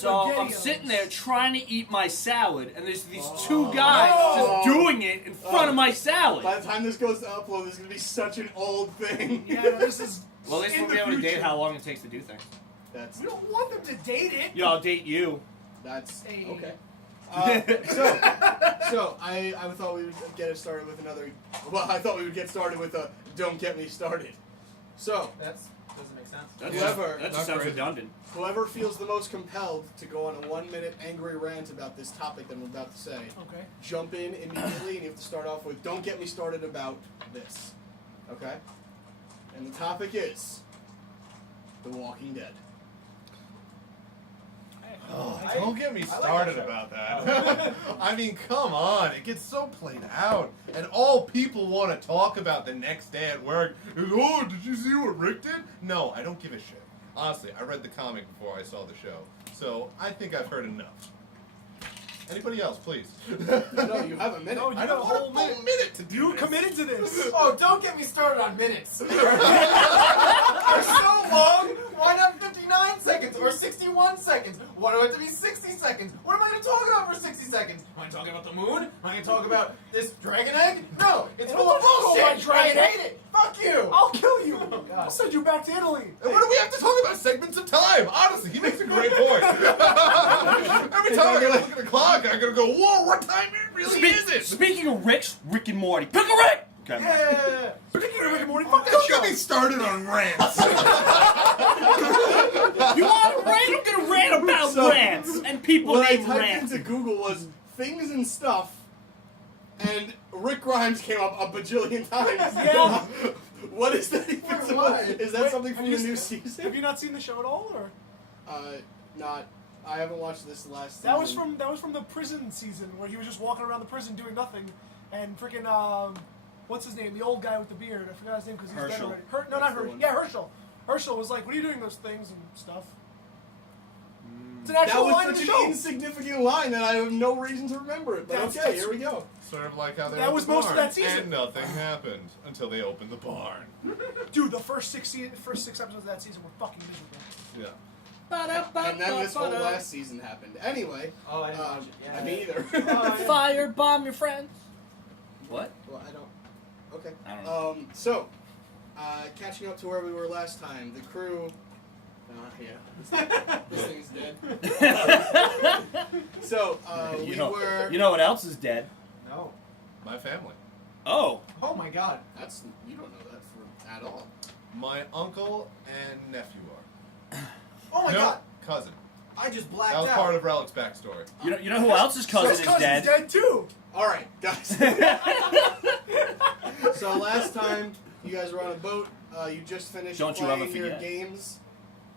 So I'm sitting there trying to eat my salad, and there's these two guys just doing it in front of my salad. By the time this goes to upload, this is going to be such an old thing. Yeah, no, this is. Well, at least we'll be able to date how long it takes to do things. We don't want them to date it. Yeah, I'll date you. That's Hey. okay. So I thought we would get it started with another. Well, I thought we would get started with a "Don't Get Me Started." So That doesn't make sense. That just sounds redundant. whoever feels the most compelled to go on a 1-minute angry rant about this topic that I'm about to say, Okay. jump in immediately, and you have to start off with "Don't get me started about this." Okay? And the topic is The Walking Dead. Oh, don't get me started about that. I mean, come on. It gets so played out. And all people want to talk about the next day at work is, oh, did you see what Rick did? No, I don't give a shit. Honestly, I read the comic before I saw the show. So I think I've heard enough. Anybody else, please? No, you have a minute. No, you I don't have a whole minute to do You this. committed to this. Oh, don't get me started on minutes. They're so long. Why not 59 seconds or 61 seconds? Why do I have to be 60 seconds? What am I going to talk about for 60 seconds? Am I talking about the moon? Am I going to talk about this dragon egg? No, it's full of bullshit. I dragon hate it. Fuck you. I'll kill you. Oh, God. I'll send you back to Italy. And what do we have to talk about? Segments of time. Honestly, he makes a great point. Every time I gotta look at the clock, I gotta go, whoa, what time really is it? Speaking of Rick's, Rick and Morty. Pick a Rick! Okay. Yeah. Speaking of Rick and Morty, fuck that Don't show. get me started on rants. You want a rant? I'm gonna rant about So, rants and people What I named typed rants. into Google was things and stuff, and Rick Grimes came up a bajillion times. Yeah. What is that even? Why? Is that Wait, something from have the you new seen- season? Have you not seen the show at all, or Not. I haven't watched this last season. that was from the prison season where he was just walking around the prison doing nothing, and freaking what's his name? The old guy with the beard. I forgot his name because he's dead Herschel. already. No, not That's the Herschel. one. Yeah, Herschel. Herschel was like, "What are you doing those things and stuff?" It's an That actual was line of such the an show. insignificant line that I have no reason to remember it. But That's- okay, here we go. Sort of like how they That opened was the most of barn, that season. and nothing happened until they opened the barn. Dude, the first six episodes of that season were fucking miserable. Yeah. And then this whole last season happened. Anyway, Oh, I didn't watch it. Yeah. I mean either. Firebomb your friends. What? Well, I don't. Okay. I don't know. So, catching up to where we were last time, the crew. This thing's dead. So, you we know, were. You know what else is dead? No. My family. Oh. Oh my God. That's you don't know that at all. My uncle and nephew are. Oh my No, God. cousin. I just blacked That was out. part of Relik's backstory. You know who else's cousin His is cousin's dead? dead too. All right, guys. So last time you guys were on a boat. You just finished Don't you ever playing your forget. games,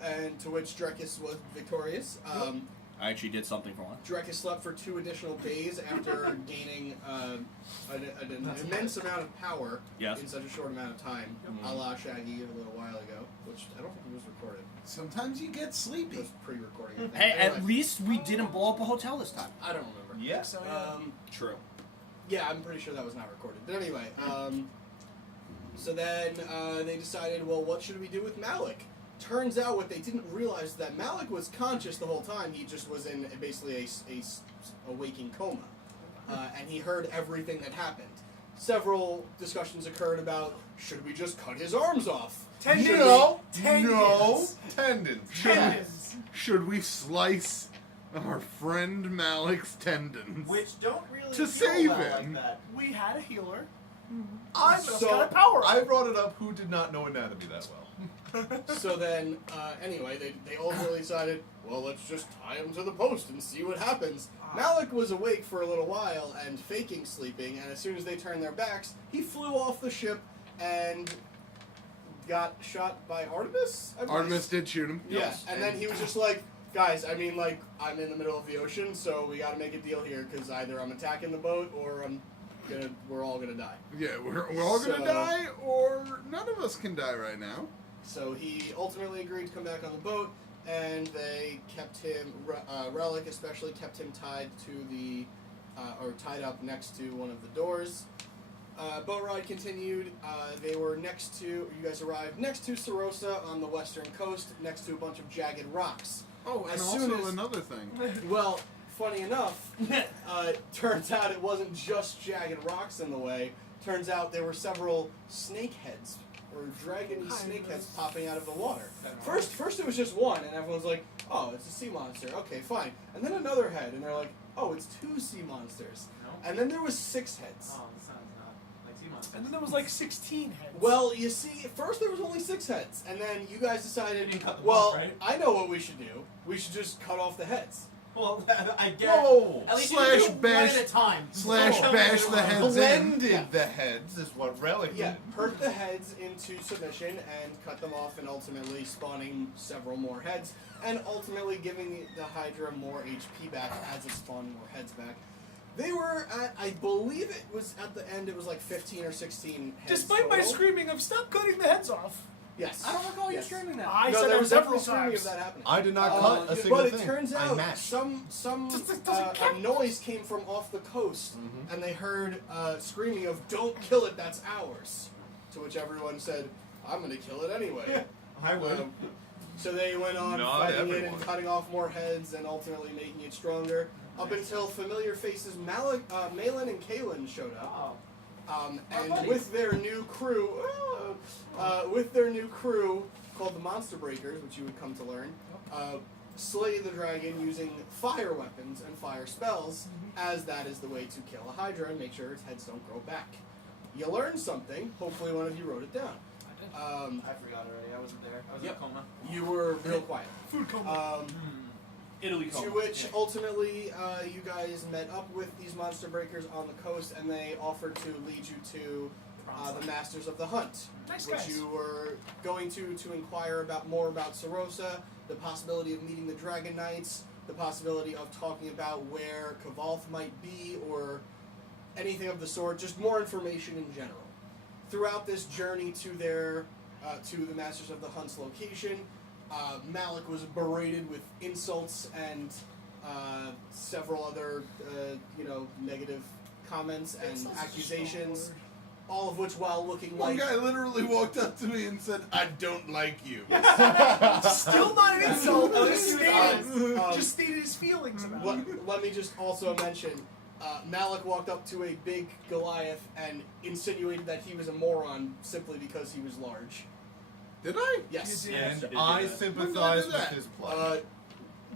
and to which Drekas was victorious. I actually did something for once. Drekas slept for 2 additional days after gaining an immense amount of power Yes. in such a short amount of time, a la Shaggy a little while ago, which I don't think was recorded. Sometimes you get It sleepy. was pre-recording. I think. Hey, Anyway, at least we didn't blow up a hotel this time. I don't remember. Yeah. So yeah. True. Yeah, I'm pretty sure that was not recorded. But anyway, so then they decided, well, what should we do with Malok? Turns out what they didn't realize is that Malok was conscious the whole time. He just was in basically a waking coma. And he heard everything that happened. Several discussions occurred about, should we just cut his arms off? Tendons. No. Tendons. Tendons. Tendons. Should we slice our friend Malek's tendons? Which don't really To feel save that him. like that. We had a healer. I Just got a power I up. brought it up. Who did not know anatomy that well? So then, anyway, they ultimately decided, well, let's just tie him to the post and see what happens. Malok was awake for a little while and faking sleeping, and as soon as they turned their backs, he flew off the ship and got shot by Artemis? I believe. Artemis did shoot him. Yeah, Yes. and then he was just like, guys, I mean, like, I'm in the middle of the ocean, so we gotta make a deal here, because either I'm attacking the boat or we're all gonna die. Yeah, we're all gonna So- die, or none of us can die right now. So he ultimately agreed to come back on the boat, and they kept him, Rellik especially, kept him tied to the, or tied up next to one of the doors. Boat ride continued. They were next to. You guys arrived next to Serossa on the western coast, next to a bunch of jagged rocks. Oh, and As also soon as- another thing. Well, funny enough, turns out it wasn't just jagged rocks in the way. Turns out there were several snake heads or dragony snake heads popping out of the water. First it was just one, and everyone's like, "Oh, it's a sea monster." Okay, fine. And then another head, and they're like, "Oh, it's 2 sea monsters." No? And then there was 6 heads. Oh, this sounds not like sea monsters. And then there was like 16 heads. Well, you see, at first there was only 6 heads, and then you guys decided, You didn't cut them well, off, right? I know what we should do. We should just cut off the heads. Well, I guess. Whoa! At least Slash you can do bash- one at a time. slash Oh. bash the heads. Blended Yeah. the heads is what Rellik Yeah, did. hurt the heads into submission and cut them off, and ultimately spawning several more heads, and ultimately giving the Hydra more HP back as it spawned more heads back. They were at, I believe it was at the end, it was like 15 or 16 heads. Despite my total. screaming of "Stop cutting the heads off," Yes. I don't recall you Yes. screaming that. I No, said there that was several definitely screaming times. of that happening. I did not cut a single but thing. it turns I out matched. some noise came from off the coast, Mhm. and they heard screaming of "Don't kill it, that's ours." To which everyone said, "I'm going to kill it anyway." I would. So they went on Not fighting it everyone. and cutting off more heads, and ultimately making it stronger. Up until familiar faces Malok, Malin and Kalen showed up. Oh. And buddies. with their new crew, called the Monster Breakers, which you would come to learn, slay the dragon using fire weapons and fire spells, as that is the way to kill a Hydra and make sure its heads don't grow back. You learned something. Hopefully, one of you wrote it down. I forgot already. I wasn't there. I was Yep. in a coma. You were real quiet. Food coma. Italy To coma. which Yeah. ultimately you guys met up with these monster breakers on the coast, and they offered to lead you to the Masters of the Hunt, Nice which guys. you were going to inquire about more about Serossa, the possibility of meeting the Dragon Knights, the possibility of talking about where Kavalth might be, or anything of the sort, just more information in general. Throughout this journey to their to the Masters of the Hunt's location, Malok was berated with insults and several other, negative comments and Insults is a strong accusations, word. all of which while looking One like... guy literally walked up to me and said, "I don't like you." Still not an insult. Um, Just stated his feelings about it. let me just also mention, Malok walked up to a big Goliath and insinuated that he was a moron simply because he was large. Did I? Yes. You did. And Yes, you did I do that. sympathize When did I do with that? his plight.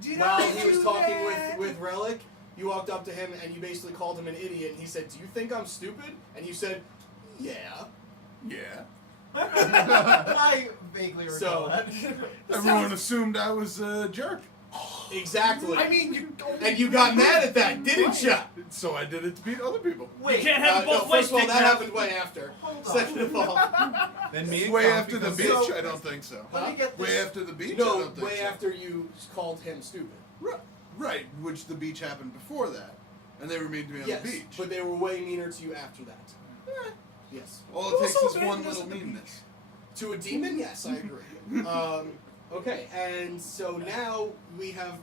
Did While I he was do talking that? with Rellik, you walked up to him and you basically called him an idiot, and he said, "Do you think I'm stupid?" And you said, "Yeah." Yeah. I vaguely recall So- that. Everyone assumed I was a jerk, Exactly. I mean, you and you got mad at that, didn't ya? so I did it to beat other people. Wait, You can't have it No, both ways, first of all, Big that Mouth. happened way after. hold on. Second of all, Then me and Way Conk, after the because- beach? I don't think so. Let me get this. Way after the beach? I no, don't think way so. after you called him stupid. Right, which the beach happened before that, and they were mean to me on Yes, the beach. but they were way meaner to you after that. Yes. All it takes Also, is Ben one wasn't little the meanness. To a demon, yes, I agree. Okay, and so now we have,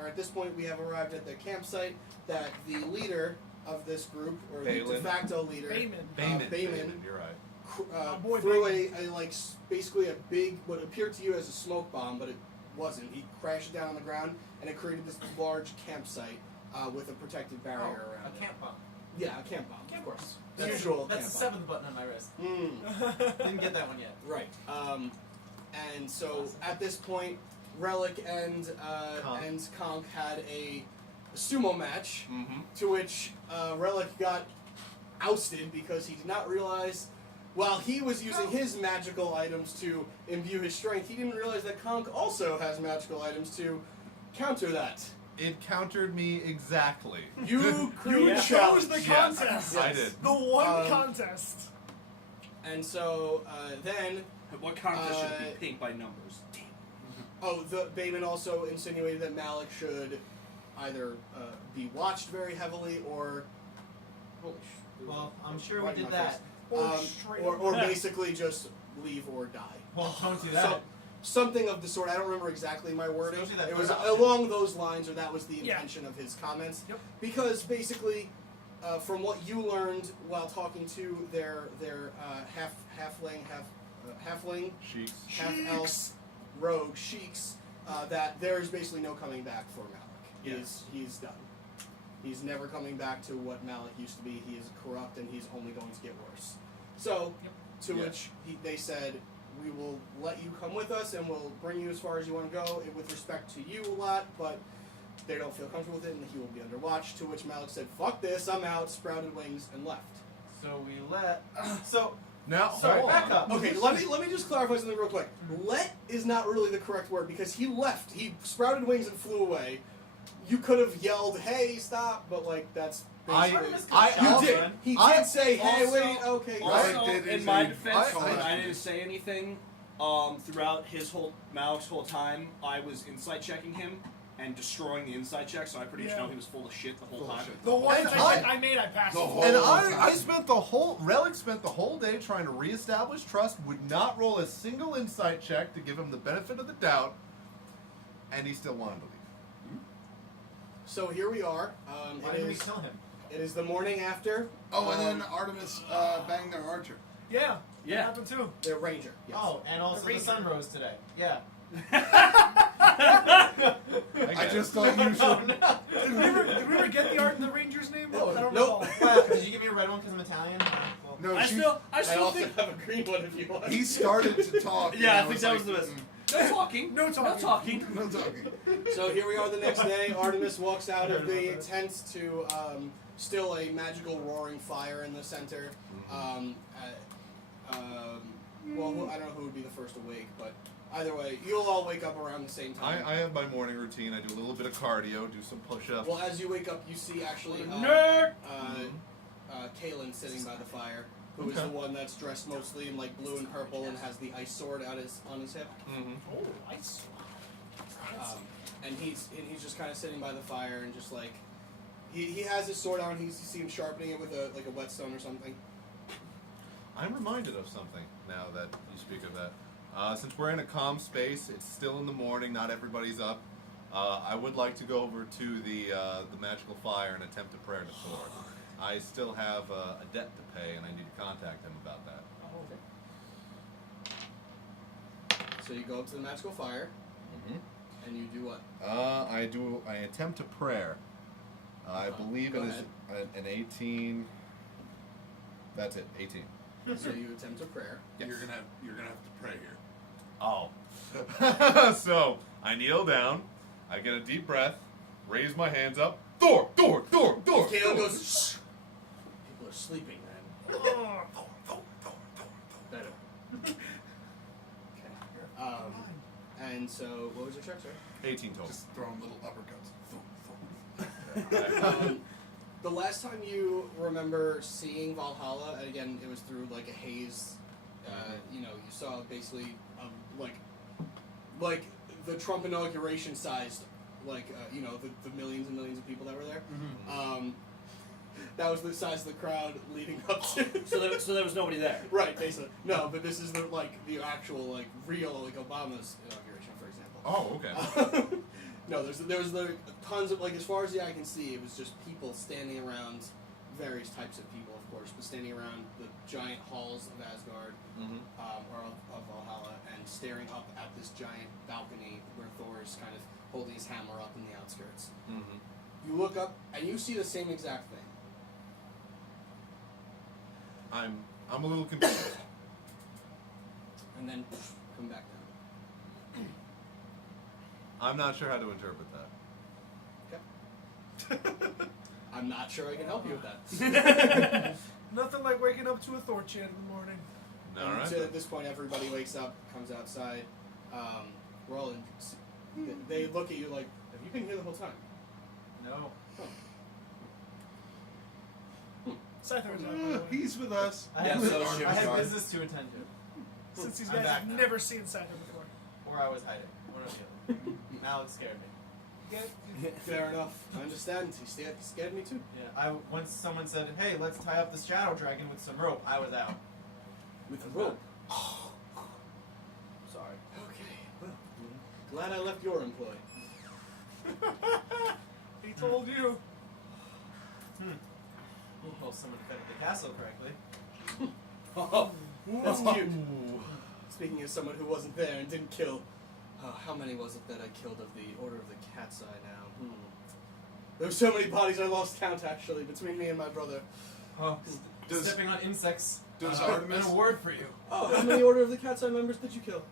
or at this point, we have arrived at the campsite that the leader of this group, or the de Balin. facto leader, Bayman. Bayman, You're right. Boy, threw Bayman. basically a big, what appeared to you as a smoke bomb, but it wasn't. He crashed it down on the ground, and it created this large campsite with a protective barrier around a it. camp bomb. Yeah, a camp bomb, of course. The That's, usual That's camp the bomb. seventh button on my wrist. Mm. Didn't get that one yet. Right. And so at this point, Rellik and Conk had a sumo match, Mm-hmm. to which Rellik got ousted because he did not realize, while he was using his magical items to imbue his strength, he didn't realize that Conk also has magical items to counter that. It countered me exactly. You You created chose the Yes, contest. I did. The one Um, contest. And so then, What contest should it be? Paint by numbers. the Bayman also insinuated that Malok should either be watched very heavily or... Holy sh- Well, I'm sure right we in did my that. face. Or straight or up. basically just leave or die. Well, don't do that. So, something of the sort. I don't remember exactly my wording. Especially that It was third option. along those lines, or that was the Yeah. intention of his comments. Yep. Because basically, from what you learned while talking to their halfling, Sheiks. half-elf rogue sheiks, that there is basically no coming back for Malok. He's done. He's never coming back to what Malok used to be. He is corrupt, and he's only going to get worse. So, to which they said, we will let you come with us, and we'll bring you as far as you want to go, with respect to you a lot, but they don't feel comfortable with it, and he will be under watch. To which Malok said, fuck this, I'm out, sprouted wings, and left. So we let. So. Now, Sorry, hold back on. up. Okay, let me just clarify something real quick. Let is not really the correct word, because he left. He sprouted wings and flew away. You could have yelled, hey, stop, but, like, that's basically... You did. He did say, hey, wait, okay. Also, I did in my say- defense, I- I didn't say anything. Throughout Malok's whole time, I was insight checking him and destroying the insight check, so I pretty much know he was full of shit the whole time. The one And I made, I passed. The it. whole- And time. I spent the whole Rellik spent the whole day trying to reestablish trust, would not roll a single insight check to give him the benefit of the doubt, and he still wanted to leave. So here we are. Why didn't we kill him? It is the morning after. Oh, and then Artemis banged their archer. Yeah. Yeah. That happened too. The ranger. Yes. Oh, and also the sun rose today. Yeah. I just thought you should. Did we ever get the Ranger's name? I don't Nope. recall. Well, did you give me a red one because I'm Italian? Well, No, I she- still I also think. have a green one if you want. He started to talk. Yeah, I and think that was the best. No talking. No talking. No talking. No talking. So here we are the next day. Artemis walks out of the tent to still a magical roaring fire in the center. Well, I don't know who would be the first awake, but either way, you'll all wake up around the same time. I have my morning routine. I do a little bit of cardio, do some push-ups. Well, as you wake up, you see actually Nerd. Kaylin sitting by the fire, who is the one that's dressed mostly in like blue and purple and has the ice sword on his hip. Oh, ice. And he's just kind of sitting by the fire and just like he has his sword on. You see him sharpening it with a whetstone or something. I'm reminded of something now that you speak of that. Since we're in a calm space, it's still in the morning, not everybody's up. I would like to go over to the magical fire and attempt to prayer to Thor. I still have a debt to pay, and I need to contact him about that. So you go up to the magical fire and you do what? I attempt to prayer. I believe go it is an 18. That's it, 18. So you attempt a prayer. Yes. You're gonna have to pray here. Oh. So I kneel down, I get a deep breath, raise my hands up. Thor! Kaylin goes, shh. People are sleeping, man. Better. Okay. And so, what was your check, sir? 18 total. Just throwing little uppercuts. The last time you remember seeing Valhalla, and again, it was through like a haze. You saw basically like the Trump inauguration sized, the millions and millions of people that were there. That was the size of the crowd leading up to. So there was nobody there. Right, basically. No, but this is the actual real Obama's inauguration, for example. Oh, okay. No, there was tons of as far as the eye can see, it was just people standing around, various types of people, of course, but standing around the giant halls of Asgard, or of Valhalla, and staring up at this giant balcony where Thor is kind of holding his hammer up in the outskirts. You look up and you see the same exact thing. I'm a little confused. And then come back down. I'm not sure how to interpret that. I'm not sure I can help you with that. Nothing like waking up to a Thor chant in the morning. All And right. so at this point, everybody wakes up, comes outside. Roland, they look at you like, have you been here the whole time? No. Scyther is out, by the way. He's with us. I Yeah, have, so I she have was- business to attend to. Since these I'm guys back have now. never seen Scyther before. Or I was hiding. One or the other. Malok scared me. Fair enough. I understand. He scared me too. Yeah. Once someone said, "Hey, let's tie up this shadow dragon with some rope," I was out. With the rope. Sorry. Okay. Well, glad I left your employ. He told you. Well, someone defended the castle correctly. Oh, that's cute. Speaking as someone who wasn't there and didn't kill, how many was it that I killed of the Order of the Cat's Eye now? There were so many bodies I lost count actually between me and my brother. Oh, Does- stepping on insects. does An Artemis- award for you. Oh, how many Order of the Cat's Eye members did you kill?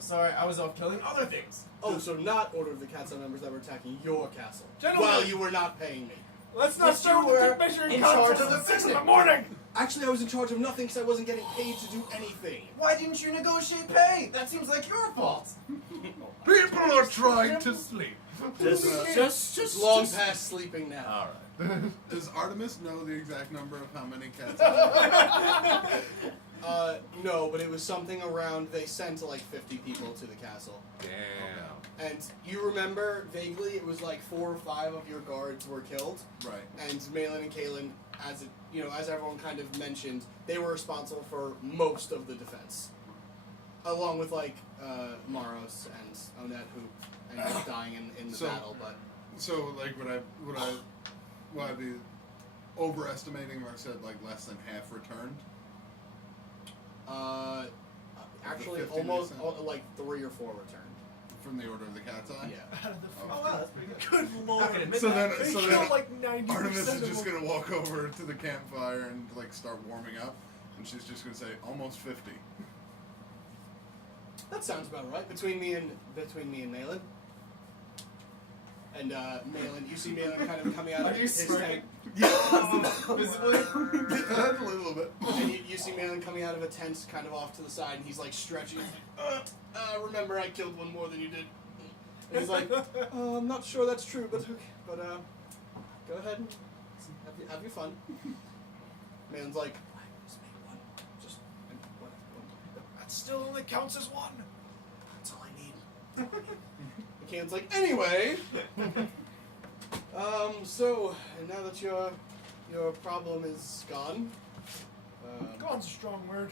Sorry, I was off killing other things. Oh, so not Order of the Cat's Eye members that were attacking your castle. Gentlemen. While you were not paying me. Let's not Yes, start you with the were dick measuring in charge contest of the at 6 in the picnic. morning. Actually, I was in charge of nothing because I wasn't getting paid to do anything. Why didn't you negotiate pay? That seems like your fault. People are trying to sleep. Just Long past sleeping now. All right. Does Artemis know the exact number of how many cats? Are No, but it was something around, they sent like 50 people to the castle. Damn. And you remember vaguely it was like 4 or 5 of your guards were killed. right. And Malin and Kalen, as everyone kind of mentioned, they were responsible for most of the defense. Along with like Maros and Onet, who ended up dying in the So- battle, but So like would I be overestimating if I said like less than half returned? actually 50 almost they sent? like 3 or 4 returned. From the Order of the Cat's Eye? Yeah. Out of the Oh, wow, that's pretty good. Good lord. Not gonna admit So that. They then killed like 90% Artemis is of just them. gonna walk over to the campfire and like start warming up, and she's just gonna say almost 50. That sounds about right. Between me and Malin. And Malin, you see Malin kind of coming out Are of you his smirking? tent. Visibly. A little bit. And you see Malin coming out of a tent kind of off to the side, and he's like stretching. He's like, remember I killed one more than you did. And he's like, I'm not sure that's true, but go ahead and have your fun. Malin's like, I just made one. Just one. That still only counts as one. That's all I need. And Kane's like, anyway. So now that your problem is gone. Gone's a strong word.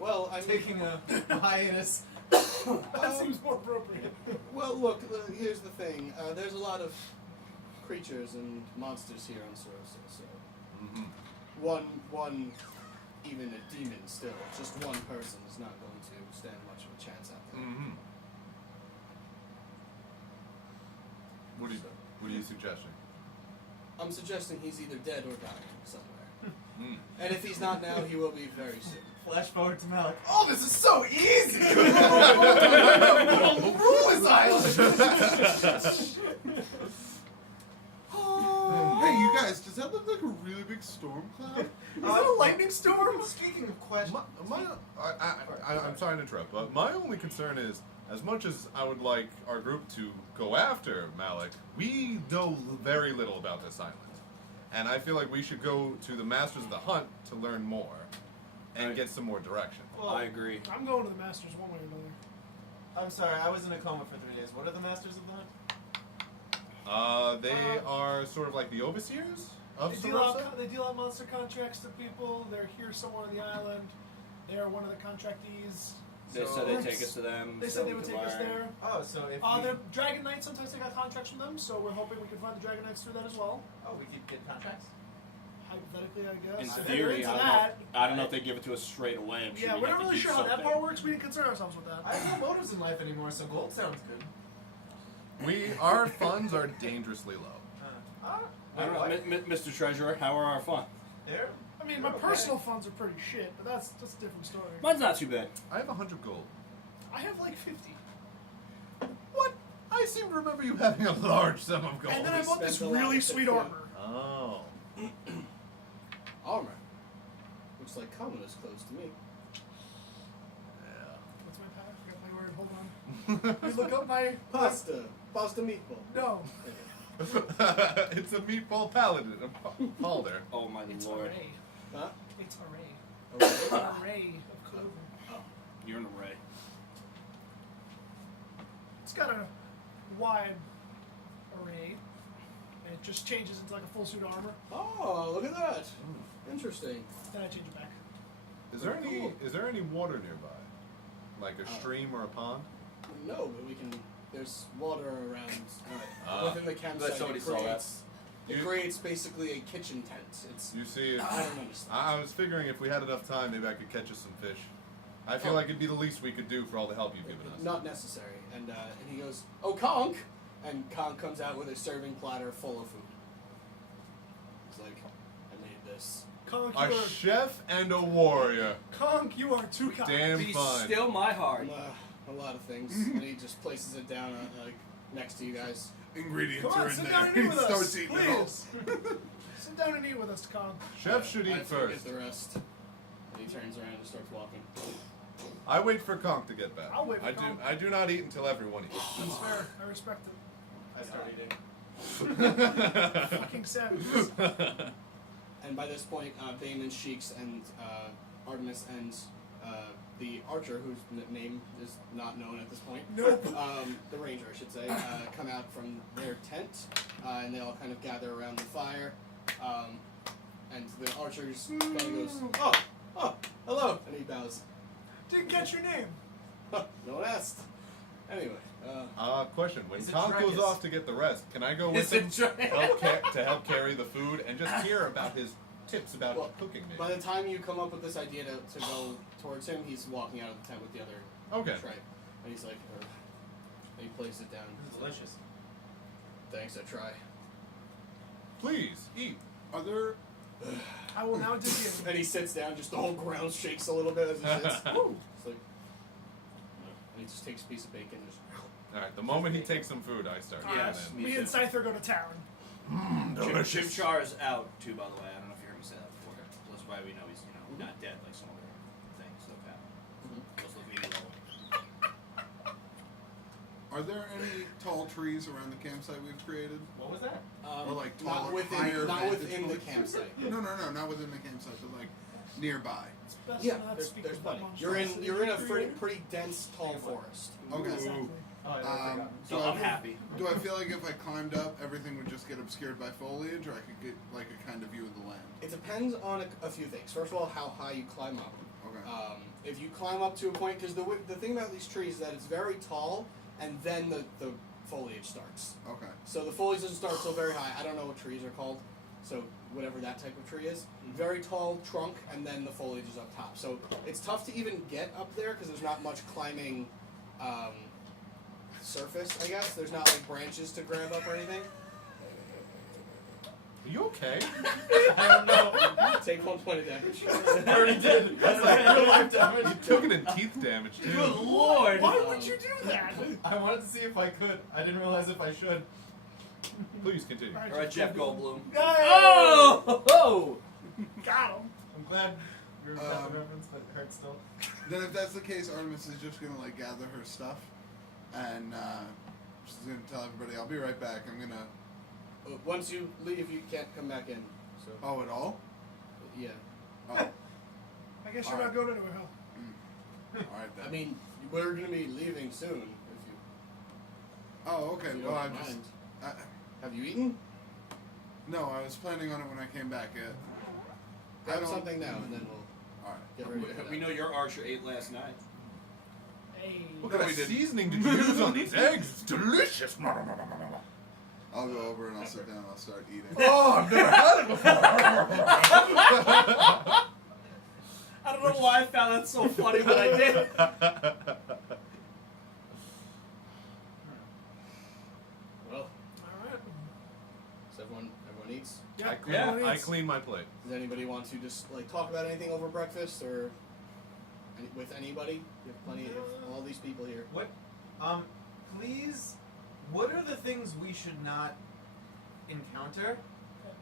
Well, I'm Taking a hiatus. That seems more appropriate. Well, look. Here's the thing. There's a lot of creatures and monsters here on Serossa. So one, even a demon still, just one person is not going to stand much of a chance out there. Mm-hmm. What are you suggesting? I'm suggesting he's either dead or dying somewhere. Mm. And if he's not now, he will be very soon. Flash forward to Malok. Oh, this is so easy! Rule is Hey, you guys, does that look like a really big storm cloud? Is that a lightning storm? Speaking of questions. I'm sorry to interrupt, but my only concern is, as much as I would like our group to go after Malok, we know very little about this island. And I feel like we should go to the Masters of the Hunt to learn more and get some more direction. Well, I agree. I'm going to the Masters one way or another. I'm sorry, I was in a coma for 3 days. What are the Masters of the Hunt? They are sort of like the overseers of They deal, Serossa? out, they deal out monster contracts to people. They're here somewhere on the island. They are one of the contractees. They So- said they'd take us to them. They so said they we would could take us learn. there. Oh, so if The Dragon Knights, sometimes they got contracts from them, so we're hoping we can find the Dragon Knights through that as well. we could get contracts? Hypothetically, I In guess. If they're theory, into I don't that. know. I don't know if they give it to us straight away. I'm sure Yeah, we'd we're have not to really do sure how that something. part works. We didn't concern ourselves with that. I have no motives in life anymore, so gold sounds good. Our funds are dangerously low. I don't know, Mr. Treasurer, how are our funds? There. I mean, my personal funds are pretty shit, but that's a different story. Mine's not too bad. I have 100 gold. I have like 50. What? I seem to remember you having a large sum of gold. And then I bought this spent a lot really of sweet 50. armor. Oh. Armor. Looks like commoners clothes to me. Yeah. What's my pack? I forgot my word. Hold on. You look up my... Pasta meatball. No. It's a meatball paladin. A Palder. Oh my It's lord. array. Huh? It's array. Okay. An array of clothing. You're an array. It's got a wide array, and it just changes into like a full suit of armor. Oh, look at that. Interesting. Then I change it back. Is there any water nearby? Like a stream or a pond? No, but we can. There's water around Ah. within the campsite. Somebody It saw that. creates It creates basically a kitchen tent. It's You see, I don't understand. I was figuring if we had enough time, maybe I could catch us some fish. I feel Oh. like it'd be the least we could do for all the help you've given us. Not necessary. And he goes, "Oh, Conk!" And Conk comes out with a serving platter full of food. He's like, "I made this." Conk, A chef and a warrior. Conk, you are too kind. Damn Please fine. steal my heart. A lot of things. And he just places it down like next to you guys. Ingredients Come on, are in sit there. down and eat He with starts us, eating it all. please. Sit down and eat with us, Conk. Chef should I eat forget first. the rest. And he turns around and starts walking. I wait for Conk to get back. I'll wait for Conk. I do not eat until everyone eats. That's fair. I respect it. I start eating. Fucking savages. And by this point, Damon, Sheiks, and Artemis, and the archer, whose name is not known at this point, Nope. the ranger, I should say, come out from their tent, and they all kind of gather around the fire. And the archer just kind of goes, "Oh, hello," and he bows. Didn't catch your name. No one asked. Anyway, Question: when Is it Conk goes Drekas? off to get the rest, can I go with Is it him Drekas? to help carry the food and just hear about his tips about Well, cooking? by Maybe. the time you come up with this idea to go towards him, he's walking out of the tent with the other Okay. tray. And he's like, and he places it down. It's delicious. Thanks, I try. Please eat. Are there I will now dig in. And he sits down, just the whole ground shakes a little bit as he sits. Woo! It's like, and he just takes a piece of bacon and just. All right. The moment he takes some food, I start. Yes. eating. Me Me too. and Scyther go to town. Jim Char is out too, by the way. I don't know if you heard me say that before. That's why we know he's not dead like some other things that have happened. Just look maybe lower. Are there any tall trees around the campsite we've created? What was that? Or like not taller, higher not vantage within the points? campsite. No, not within the campsite, but like nearby. It's best Yeah, to not there's speak plenty. with that You're in a monstrosity. pretty dense, tall forest. Okay. Exactly. Oh, I forgot. So I'm happy. Do I feel like if I climbed up, everything would just get obscured by foliage, or I could get like a kind of view of the land? It depends on a few things. First of all, how high you climb up. Okay. If you climb up to a point, because the thing about these trees is that it's very tall, and then the foliage starts. Okay. So the foliage doesn't start so very high. I don't know what trees are called. So whatever that type of tree is, very tall trunk, and then the foliage is up top. So it's tough to even get up there because there's not much climbing surface. I guess there's not like branches to grab up or anything. Are you okay? I don't know. Take 1 point of damage. I already did. That's like real life damage. You took it in teeth damage too. Good lord! Why would you do that? I wanted to see if I could. I didn't realize if I should. Please continue. All right, Jeff Goldblum. Hey! Oh! Got him. I'm glad you're got the reference, but it hurts still. Then if that's the case, Artemis is just gonna like gather her stuff, and she's gonna tell everybody, "I'll be right back. I'm gonna." Once you leave, you can't come back in. So Oh, at all? yeah. Oh, I guess you're Alright. not going anywhere, Hill. all right then. I mean, we're gonna be leaving soon. If you, Oh, okay. if you Well, don't I'm just. mind. Have you eaten? No, I was planning on it when I came back. Grab don't- something now, and then we'll All right. get ready to head We out. know your archer ate last night. Hey. What No, kind we of didn't. seasoning did you use on these eggs? It's delicious. I'll go over and I'll sit down and I'll start eating. Oh, I've never had it before. I don't know why I found that so funny, but I did. Well, Alright. so everyone eats. Yeah, Yeah. everyone I eats. clean my plate. Does anybody want to just like talk about anything over breakfast or with anybody? You have plenty of all these people here. What? Please. What are the things we should not encounter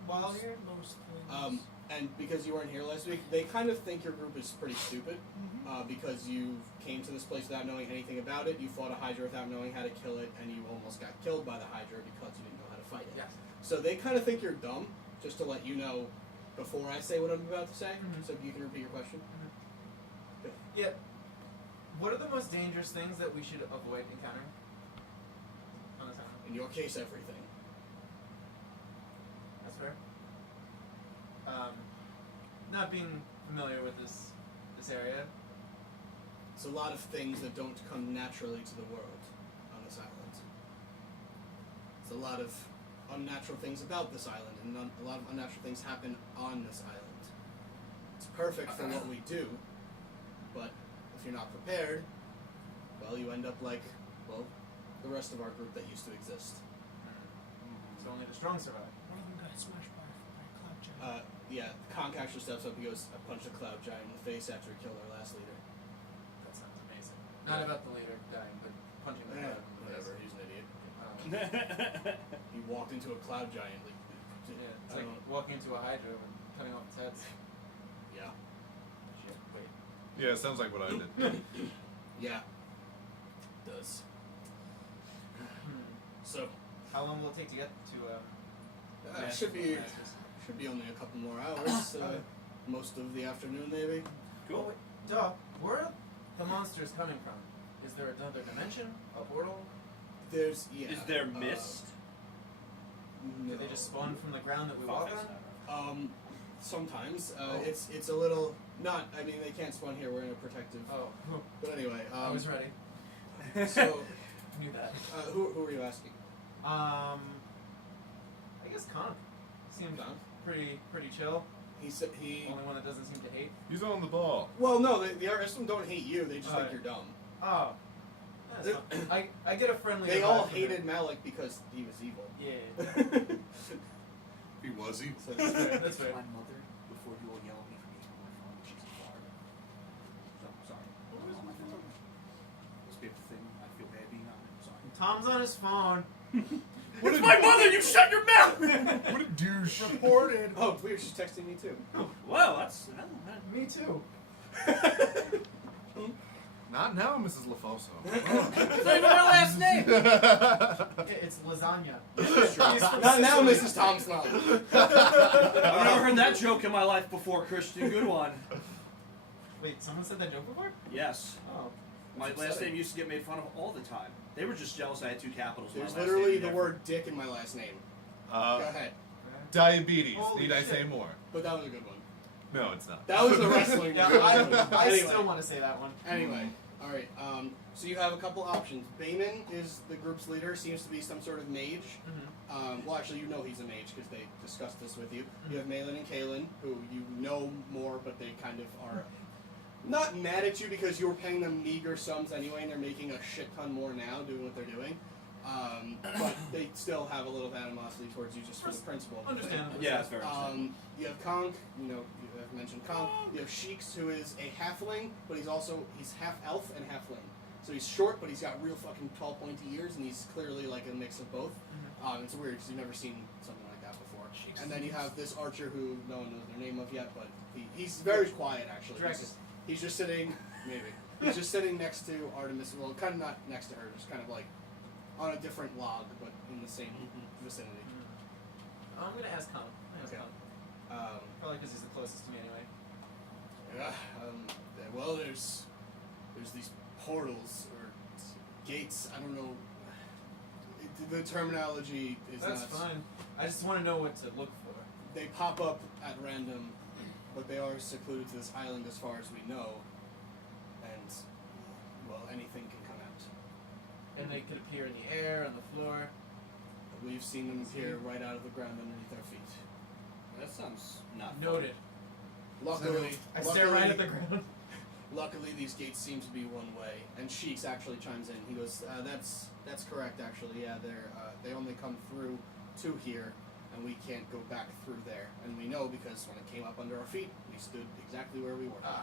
while here? Most things. And because you weren't here last week, they kind of think your group is pretty stupid Mhm. because you came to this place without knowing anything about it. You fought a Hydra without knowing how to kill it, and you almost got killed by the Hydra because you didn't know how to fight it. Yes. So they kind of think you're dumb. Just to let you know before I say what I'm about to say, Mhm. so you can repeat your question. Yeah. What are the most dangerous things that we should avoid encountering on this island? In your case, everything. That's fair. Not being familiar with this area. It's a lot of things that don't come naturally to the world on this island. It's a lot of unnatural things about this island, and a lot of unnatural things happen on this island. It's perfect for what we do, but if you're not prepared, well, you end up like, well, the rest of our group that used to exist. So only the strong survive. One of them got smashed by a cloud giant. Yeah, Conk actually steps up and goes, I punched a cloud giant in the face after he killed our last leader. That sounds amazing. Not about the leader dying, but punching the cloud. Whatever, he's an idiot. yeah, He walked into a cloud giant. Like, Yeah, it's I like don't- walking into a hydra and cutting off its heads. yeah. Shit, wait. Yeah, it sounds like what I did. Yeah. Does. So, How long will it take to get to, should be only a couple more hours. Most of the afternoon, maybe. cool. Duh, where are the monsters coming from? Is there another dimension? A portal? There's Is there mist? No. Do they just spawn from the ground that we walk on? Sometimes. Oh. It's a little not. I mean, they can't spawn here. We're in a protective. Oh, But anyway. I was ready. So, Knew that. who are you asking? I guess Conk seems Conk? pretty chill. He said he. Only one that doesn't seem to hate. He's on the ball. Well, no, the rest of them don't hate you. They just think Alright. you're dumb. Oh, that's fine. I get a friendly. They vibe all from hated him. Malok because he was evil. Yeah, He was evil. So that's fair. That's fair. My mother, before you will yell at me for being on my phone, she's a bard. So, sorry. Must be a thing. I feel bad being on it. Sorry. Tom's on his phone. It's my mother! You shut your mouth! What a douche. Reported. Oh, weird. She's texting me too. Well, that's... Me too. Not now, Mrs. LaFoso. It's not even my last name! Yeah, it's lasagna. He's from Not now, Sicily. Mrs. Thompson. I've never heard that joke in my life before, Christian. Good one. Wait, someone said that joke before? Yes. Oh. My That's last upsetting. name used to get made fun of all the time. They were just jealous I had two capitals. in my There's last literally name. the Never- word dick in my last name. Go ahead. Diabetes. Holy Need I shit. say more? But that was a good one. No, it's not. That was the wrestling. Yeah, one. I Anyway. still want to say that one. Anyway, all right. So you have a couple options. Bayman is the group's leader. Seems to be some sort of mage. Mm-hmm. Well, actually, you know he's a mage because they discussed this with you. You have Malin and Kalen, who you know more, but they kind of are not mad at you because you were paying them meager sums anyway, and they're making a shit ton more now doing what they're doing. But they still have a little animosity towards you just for the principle. of the thing. Understandable. Yeah, that's very understandable. You have Conk, you know, you have mentioned Conk. You have Sheiks, who is a halfling, but he's half elf and halfling. So he's short, but he's got real fucking tall, pointy ears, and he's clearly like a mix of both. It's weird because you've never seen something like that before. And then you have this archer who no one knows their name of yet, but he's very quiet actually. Drekas. He's just sitting, maybe. He's just sitting next to Artemis. Well, kind of not next to her, just kind of like on a different log, but in the same vicinity. I'm gonna ask Con. Okay. Probably because he's the closest to me anyway. Well, there's these portals or gates. I don't know. The terminology is That's not. fine. I just want to know what to look for. They pop up at random, but they are secluded to this island as far as we know. And well, anything can come out. And they could appear in the air, on the floor. We've seen them appear right out of the ground underneath our feet. That sounds not Noted. Luckily, I stare right at the ground. Luckily, these gates seem to be one way. And Sheiks actually chimes in. He goes, "That's correct. Actually, yeah. They only come through to here, and we can't go back through there. And we know because when it came up under our feet, we stood exactly where we were." I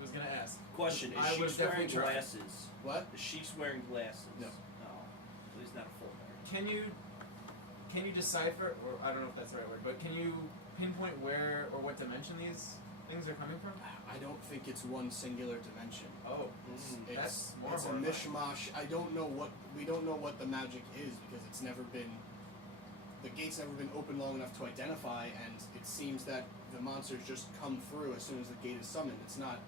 was gonna ask. Question: Is I she would've wearing definitely tried. glasses? What? Is she wearing glasses? No. Oh, so he's not a full nerd. Can you decipher, or I don't know if that's the right word, but can you pinpoint where or what dimension these things are coming from? I don't think it's one singular dimension. Oh, that's more It's a horrifying. mishmash. We don't know what the magic is because it's never been. The gate's never been open long enough to identify, and it seems that the monsters just come through as soon as the gate is summoned. It's not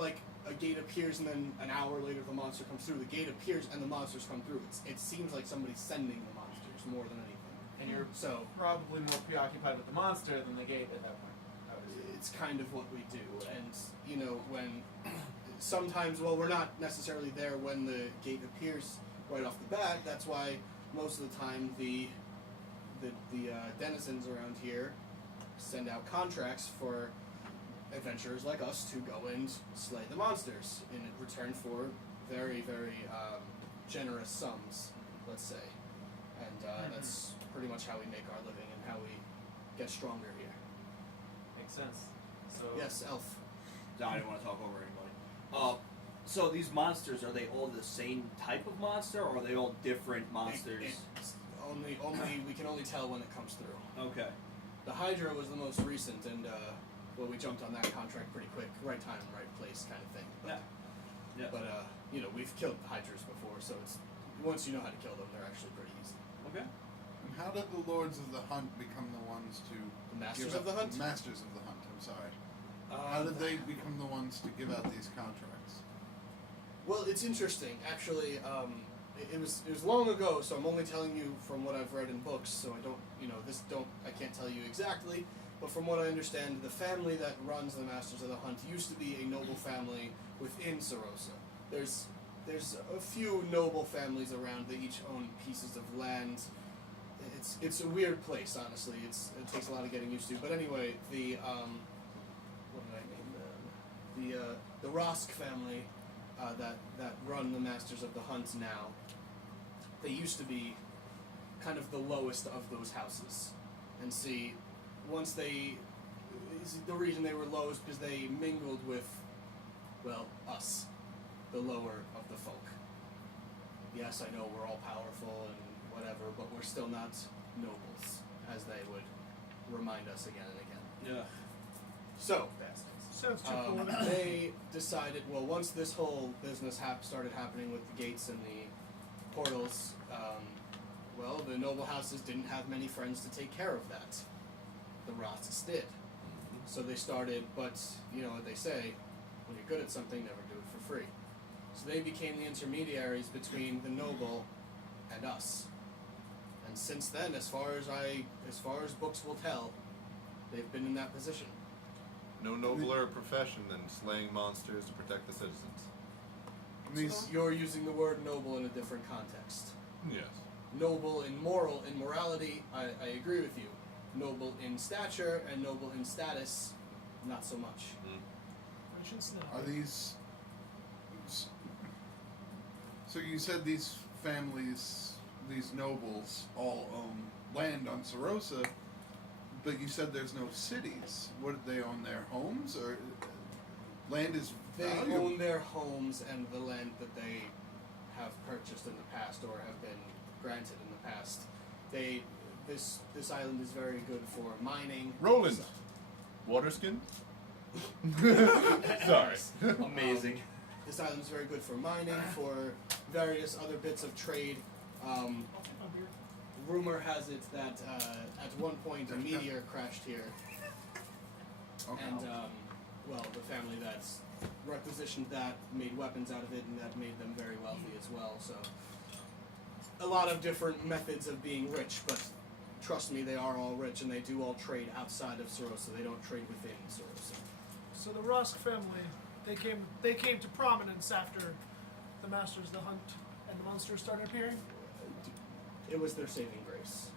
like a gate appears and then an hour later the monster comes through. The gate appears and the monsters come through. It seems like somebody's sending the monsters more than anything. And you're So probably more preoccupied with the monster than the gate at that point. Obviously. it's kind of what we do, and you know when sometimes we're not necessarily there when the gate appears right off the bat. That's why most of the time the the denizens around here send out contracts for adventurers like us to go and slay the monsters in return for very, very generous sums, let's say. And that's pretty much how we make our living and how we get stronger here. Makes sense. So Yes, Elf. No, I didn't want to talk over anybody. So these monsters, are they all the same type of monster, or are they all different monsters? It's only we can only tell when it comes through. Okay. The Hydra was the most recent, and well, we jumped on that contract pretty quick, right time, right place, kind of thing. But, Yeah. But you know, we've killed Hydras before, so it's once you know how to kill them, they're actually pretty easy. Okay. And how did the Lords of the Hunt become the ones to The Masters give of the Hunt. Masters of the Hunt. I'm sorry. How did they become the ones to give out these contracts? Well, it's interesting. Actually, it was long ago, so I'm only telling you from what I've read in books. So I I can't tell you exactly. But from what I understand, the family that runs the Masters of the Hunt used to be a noble family within Serossa. There's a few noble families around that each own pieces of land. It's a weird place, honestly. It takes a lot of getting used to. But anyway, the what did I name them? The Rosk family that run the Masters of the Hunt now. They used to be kind of the lowest of those houses, and see, once the reason they were low is because they mingled with, well, us, the lower of the folk. Yes, I know we're all powerful and whatever, but we're still not nobles, as they would remind us again and again. Yeah. So, Sounds too cool. they decided, well, once this whole business started happening with the gates and the portals, well, the noble houses didn't have many friends to take care of that. The Rosks did. So they started, but you know what they say, when you're good at something, never do it for free. So they became the intermediaries between the noble and us. And since then, as far as books will tell, they've been in that position. No nobler profession than slaying monsters to protect the citizens. These You're using the word noble in a different context. Yes. Noble in morality, I agree with you. Noble in stature and noble in status, not so much. are these. So you said these families, these nobles, all own land on Serossa, but you said there's no cities. What, do they own their homes, or land is They valuable? own their homes and the land that they have purchased in the past or have been granted in the past. This island is very good for mining. Ruland. Waterskin? Sorry. Amazing. This island is very good for mining, for various other bits of trade. I'll take my beer. Rumor has it that at one point a meteor crashed here, Okay. and well, the family that's requisitioned that made weapons out of it, and that made them very wealthy as well. So, a lot of different methods of being rich, but trust me, they are all rich, and they do all trade outside of Serossa. They don't trade within Serossa. So the Rusk family, they came to prominence after the Masters of the Hunt and the monsters started appearing. It was their saving grace.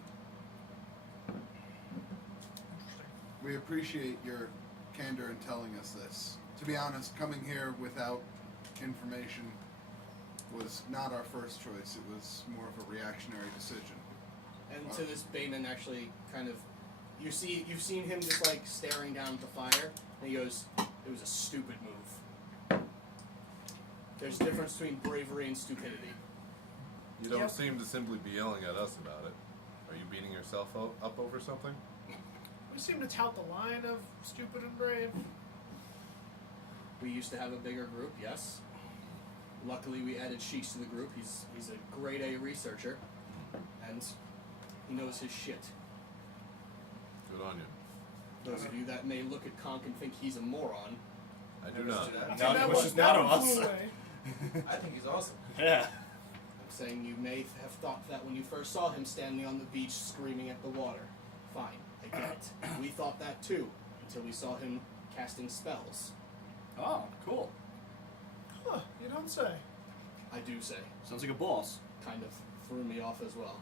We appreciate your candor in telling us this. To be honest, coming here without information was not our first choice. It was more of a reactionary decision. And to this, Bateman actually kind of, you've seen him just like staring down at the fire, and he goes, "It was a stupid move." There's a difference between bravery and stupidity. You don't Yep. seem to simply be yelling at us about it. Are you beating yourself up over something? We seem to tout the line of stupid and brave. We used to have a bigger group, yes. Luckily, we added Sheeks to the group. He's a grade A researcher, and he knows his shit. Good on you. Those of you that may look at Conk and think he's a moron, I do not. Now he wishes not on one us. flew away. I think he's awesome. Yeah. I'm saying you may have thought that when you first saw him standing on the beach screaming at the water. Fine, I get it. We thought that too, until we saw him casting spells. Oh, cool. Huh, you don't say. I do say, Sounds like a boss. kind of threw me off as well.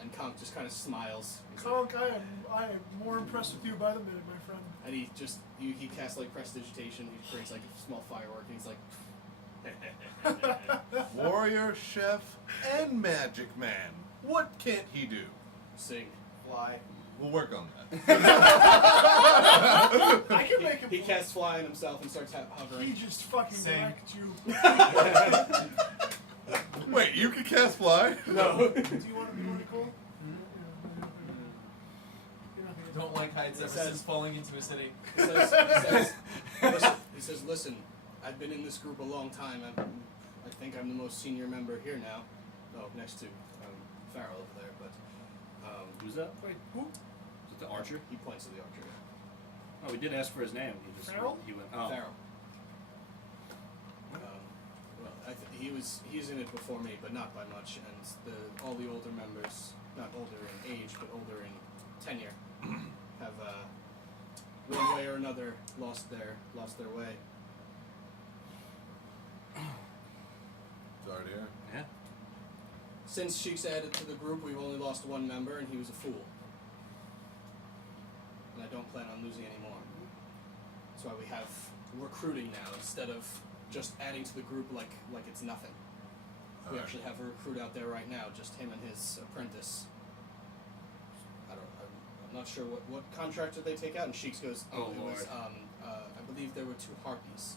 And Conk just kind of smiles. He's Conk, I am more impressed with you by the minute, my friend. And he just he casts like prestidigitation. He creates like a small firework, and he's like, Warrior, chef, and magic man. What can't he do? sing. Fly. We'll work on that. I can make him. He casts fly on himself and starts hovering. He just fucking Sing. wrecked you. Wait, you can cast fly? No. Do you want to be really cool? Don't like heights ever since falling into a city. He says, listen, I've been in this group a long time. I think I'm the most senior member here now. Oh, next to Farrell over there, but Who's that? Wait, who? Is it the archer? he points to the archer. Oh, we did ask for his name. He just Farrell? He went. Oh. Farrell. Well, he's in it before me, but not by much. And all the older members, not older in age, but older in tenure, have one way or another lost their way. Sorry to hear. Yeah. Since Sheik's added to the group, we've only lost one member, and he was a fool. And I don't plan on losing any more. That's why we have recruiting now instead of just adding to the group like it's nothing. We Alright. actually have a recruit out there right now, just him and his apprentice. I'm not sure what contract did they take out, and Sheiks goes, Oh, it was, Lord. I believe there were 2 harpies.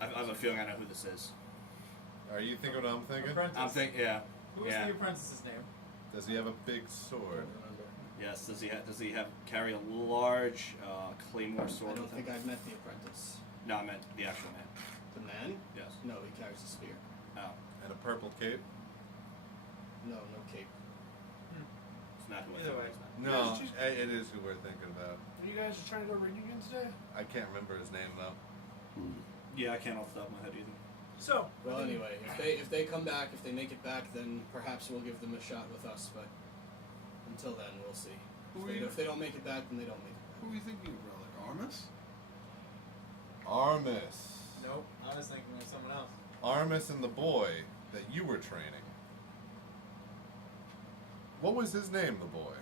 I have a feeling I know who this is. Are you thinking what I'm thinking? Apprentice. I'm thinking. Yeah. Who was Yeah. the apprentice's name? Does he have a big I sword? don't remember. Yes. Does he have carry a large claymore I sword? don't with think him? I've met the apprentice. No, I meant the actual man. The man? Yes. No, he carries a spear. Oh, And a purple cape? No cape. it's not who I Either thought way. it was. No, Yes, it is who we're thinking about. Are you guys trying to go reunion today? I can't remember his name though. Yeah, I can't off the top of my head either. So. Well, anyway, if they come back, if they make it back, then perhaps we'll give them a shot with us. But until then, we'll see. If they don't make it back, then they don't make it back. Who are you thinking of, Rellik? Artemis? Artemis. Nope. I was thinking of someone else. Artemis and the boy that you were training. What was his name, the boy?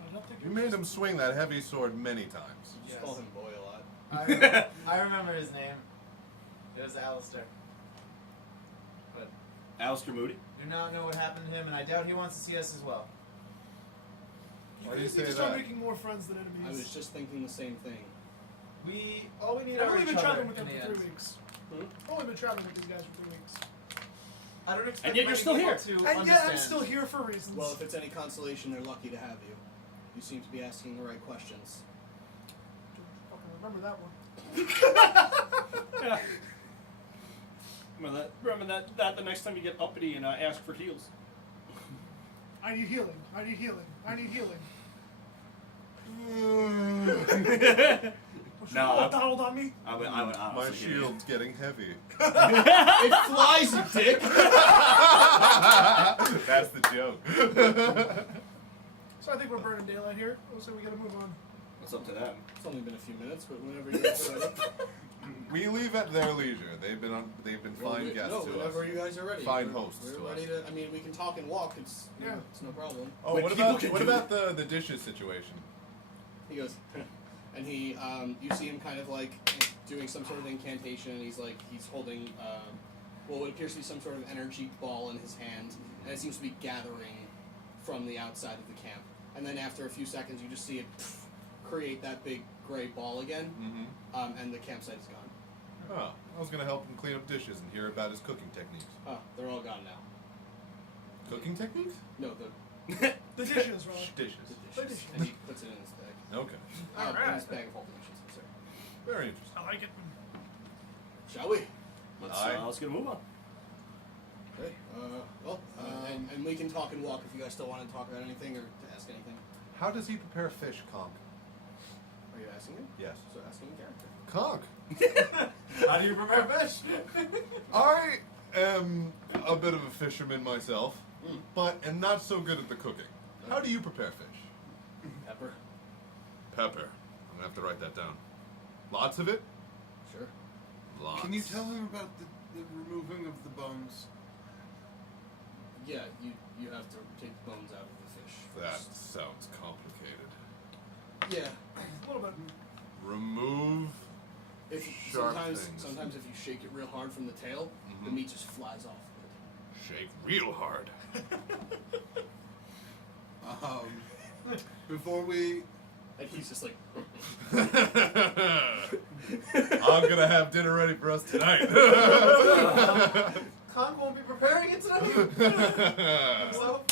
I don't think You made him swing that heavy sword many times. Just Yes. call him boy a lot. I remember his name. It was Alistair. But Alistair Moody. do not know what happened to him, and I doubt he wants to see us as well. Why do you guys need say to start that? making more friends than enemies. I was just thinking the same thing. All we need I've are only each been other traveling with in them the for end. 3 weeks. Hmm? Only been traveling with these guys for 3 weeks. I don't expect And yet you're many still people here. to And understand. yet I'm still here for reasons. Well, if it's any consolation, they're lucky to have you. You seem to be asking the right questions. Don't fucking remember that one. Yeah. Remember that the next time you get uppity and ask for heals. I need healing. I need healing. I need healing. No, Donald on me? I would My honestly give you- shield's getting heavy. It flies, you dick! That's the joke. So I think we're burning daylight here. So we gotta move on. What's up to them? It's only been a few minutes, but whenever you guys are ready. We leave at their leisure. They've been fine guests No, to whenever us. you guys are ready. Fine We're- hosts We're to ready us. to. I mean, we can talk and walk. It's Yeah. It's no problem. Oh, But what people about can do the dishes situation? He goes, and he, you see him kind of like doing some sort of incantation, and he's holding, what appears to be some sort of energy ball in his hand, and it seems to be gathering from the outside of the camp. And then after a few seconds, you just see it create that big gray ball again, Mm-hmm. and the campsite is gone. Oh, I was gonna help him clean up dishes and hear about his cooking techniques. Oh, they're all gone now. Cooking techniques? No, the The dishes, Ron. Dishes. dishes. And he puts it in his bag. Okay. In Alright. his bag of holding, I should say, sorry. Very interesting. I like it. Shall we? Let's get a move on. Okay. And we can talk and walk if you guys still want to talk about anything or to ask anything. How does he prepare fish, Conk? Are you asking him? Yes. So asking in character. Conk. How do you prepare fish? I am a bit of a fisherman myself, Mm. but am not so good at the cooking. How do you prepare fish? Pepper. Pepper. I'm gonna have to write that down. Lots of it? Sure. Lots. Can you tell him about the removing of the bones? Yeah, you have to take the bones out of the fish. That first. sounds complicated. Yeah. A little bit. Remove. If Sharp sometimes things. sometimes if you shake it real hard from the tail, the Mhm. meat just flies off of it. Shake real hard. Before we And he's just like, I'm gonna have dinner ready for us tonight. Conk won't be preparing it tonight. So,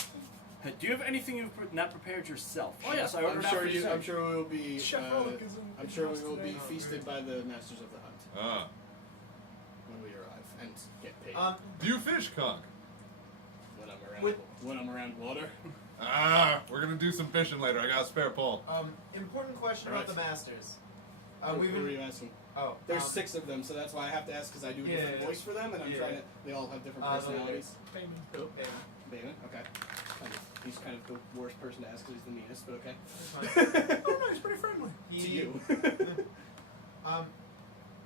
Do you have anything you've not prepared yourself? Oh, yeah. Yes, I ordered I'm sure out for dessert. I'm sure we will be. Chef Rellik is in I'm the sure house we will be today. feasted by the masters of the hunt when we arrive and get paid Do you fish, Conk? when I'm around. with- When I'm around water. We're gonna do some fishing later. I got a spare pole. important question Alright. about the Masters. Who We've are been. you asking? Oh, There's 6 of them, so that's why I have to ask because I do a different Yeah. voice for them, and I'm Yeah. trying to. They all have different the personalities. Payment. Who? Okay, Damon. Okay. He's kind of the worst person to ask because he's the meanest, but okay. that's fine. Oh no, he's pretty friendly. To you.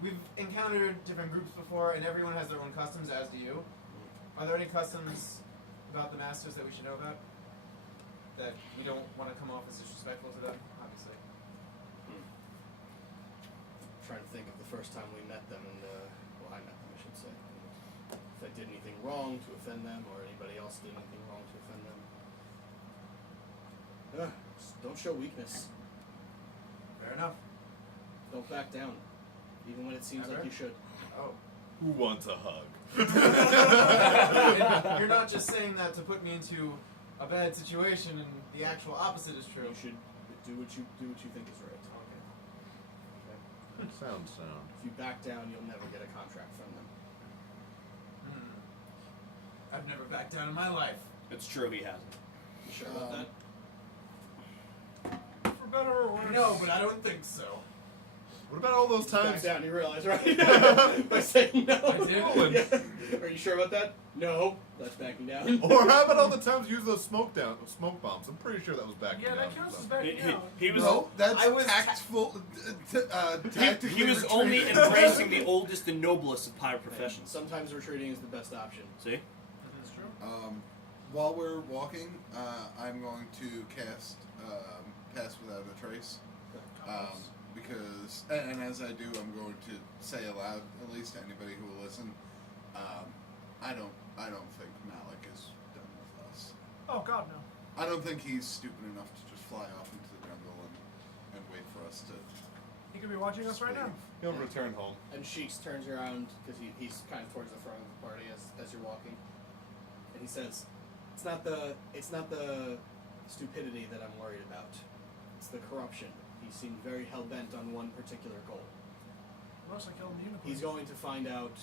We've encountered different groups before, and everyone has their own customs, as do you. Are there any customs about the Masters that we should know about? That we don't want to come off as disrespectful to them, obviously. Trying to think of the first time we met them, and well, I met them, I should say. If I did anything wrong to offend them, or anybody else did anything wrong to offend them. Just don't show weakness. Fair enough. Don't back down, even when it seems Ever? like you should. Oh. Who wants a hug? And you're not just saying that to put me into a bad situation, and the actual opposite is true. You should do what you think is right. Okay. Sounds sound. If you back down, you'll never get a contract from them. I've never backed down in my life. It's true, he hasn't. You sure about that? For better or worse. No, but I don't think so. What about all those Back times? down, you realize, right? By saying no. I did. Yeah. Are you sure about that? No. That's backing down. Or how about all the times you use those smoke bombs? I'm pretty sure that was backing Yeah, down. that counts as backing out. He was no, that's I was tactful. Tactically he was only retreating. embracing the oldest and noblest of pirate professions. Sometimes retreating is the best option. See? That's true. While we're walking, I'm going to cast Pass Without a Trace. Because, and as I do, I'm going to say aloud, at least to anybody who will listen, I don't think Malok is done with us. Oh God, no. I don't think he's stupid enough to just fly off into the jungle and wait for us to. He could be watching us right now. He'll return home. And Sheeks turns around because he's kind of towards the front of the party as you're walking, and he says, "It's not the stupidity that I'm worried about. It's the corruption. He seemed very hell bent on one particular goal. Unless I killed the unicorn. He's going to find out.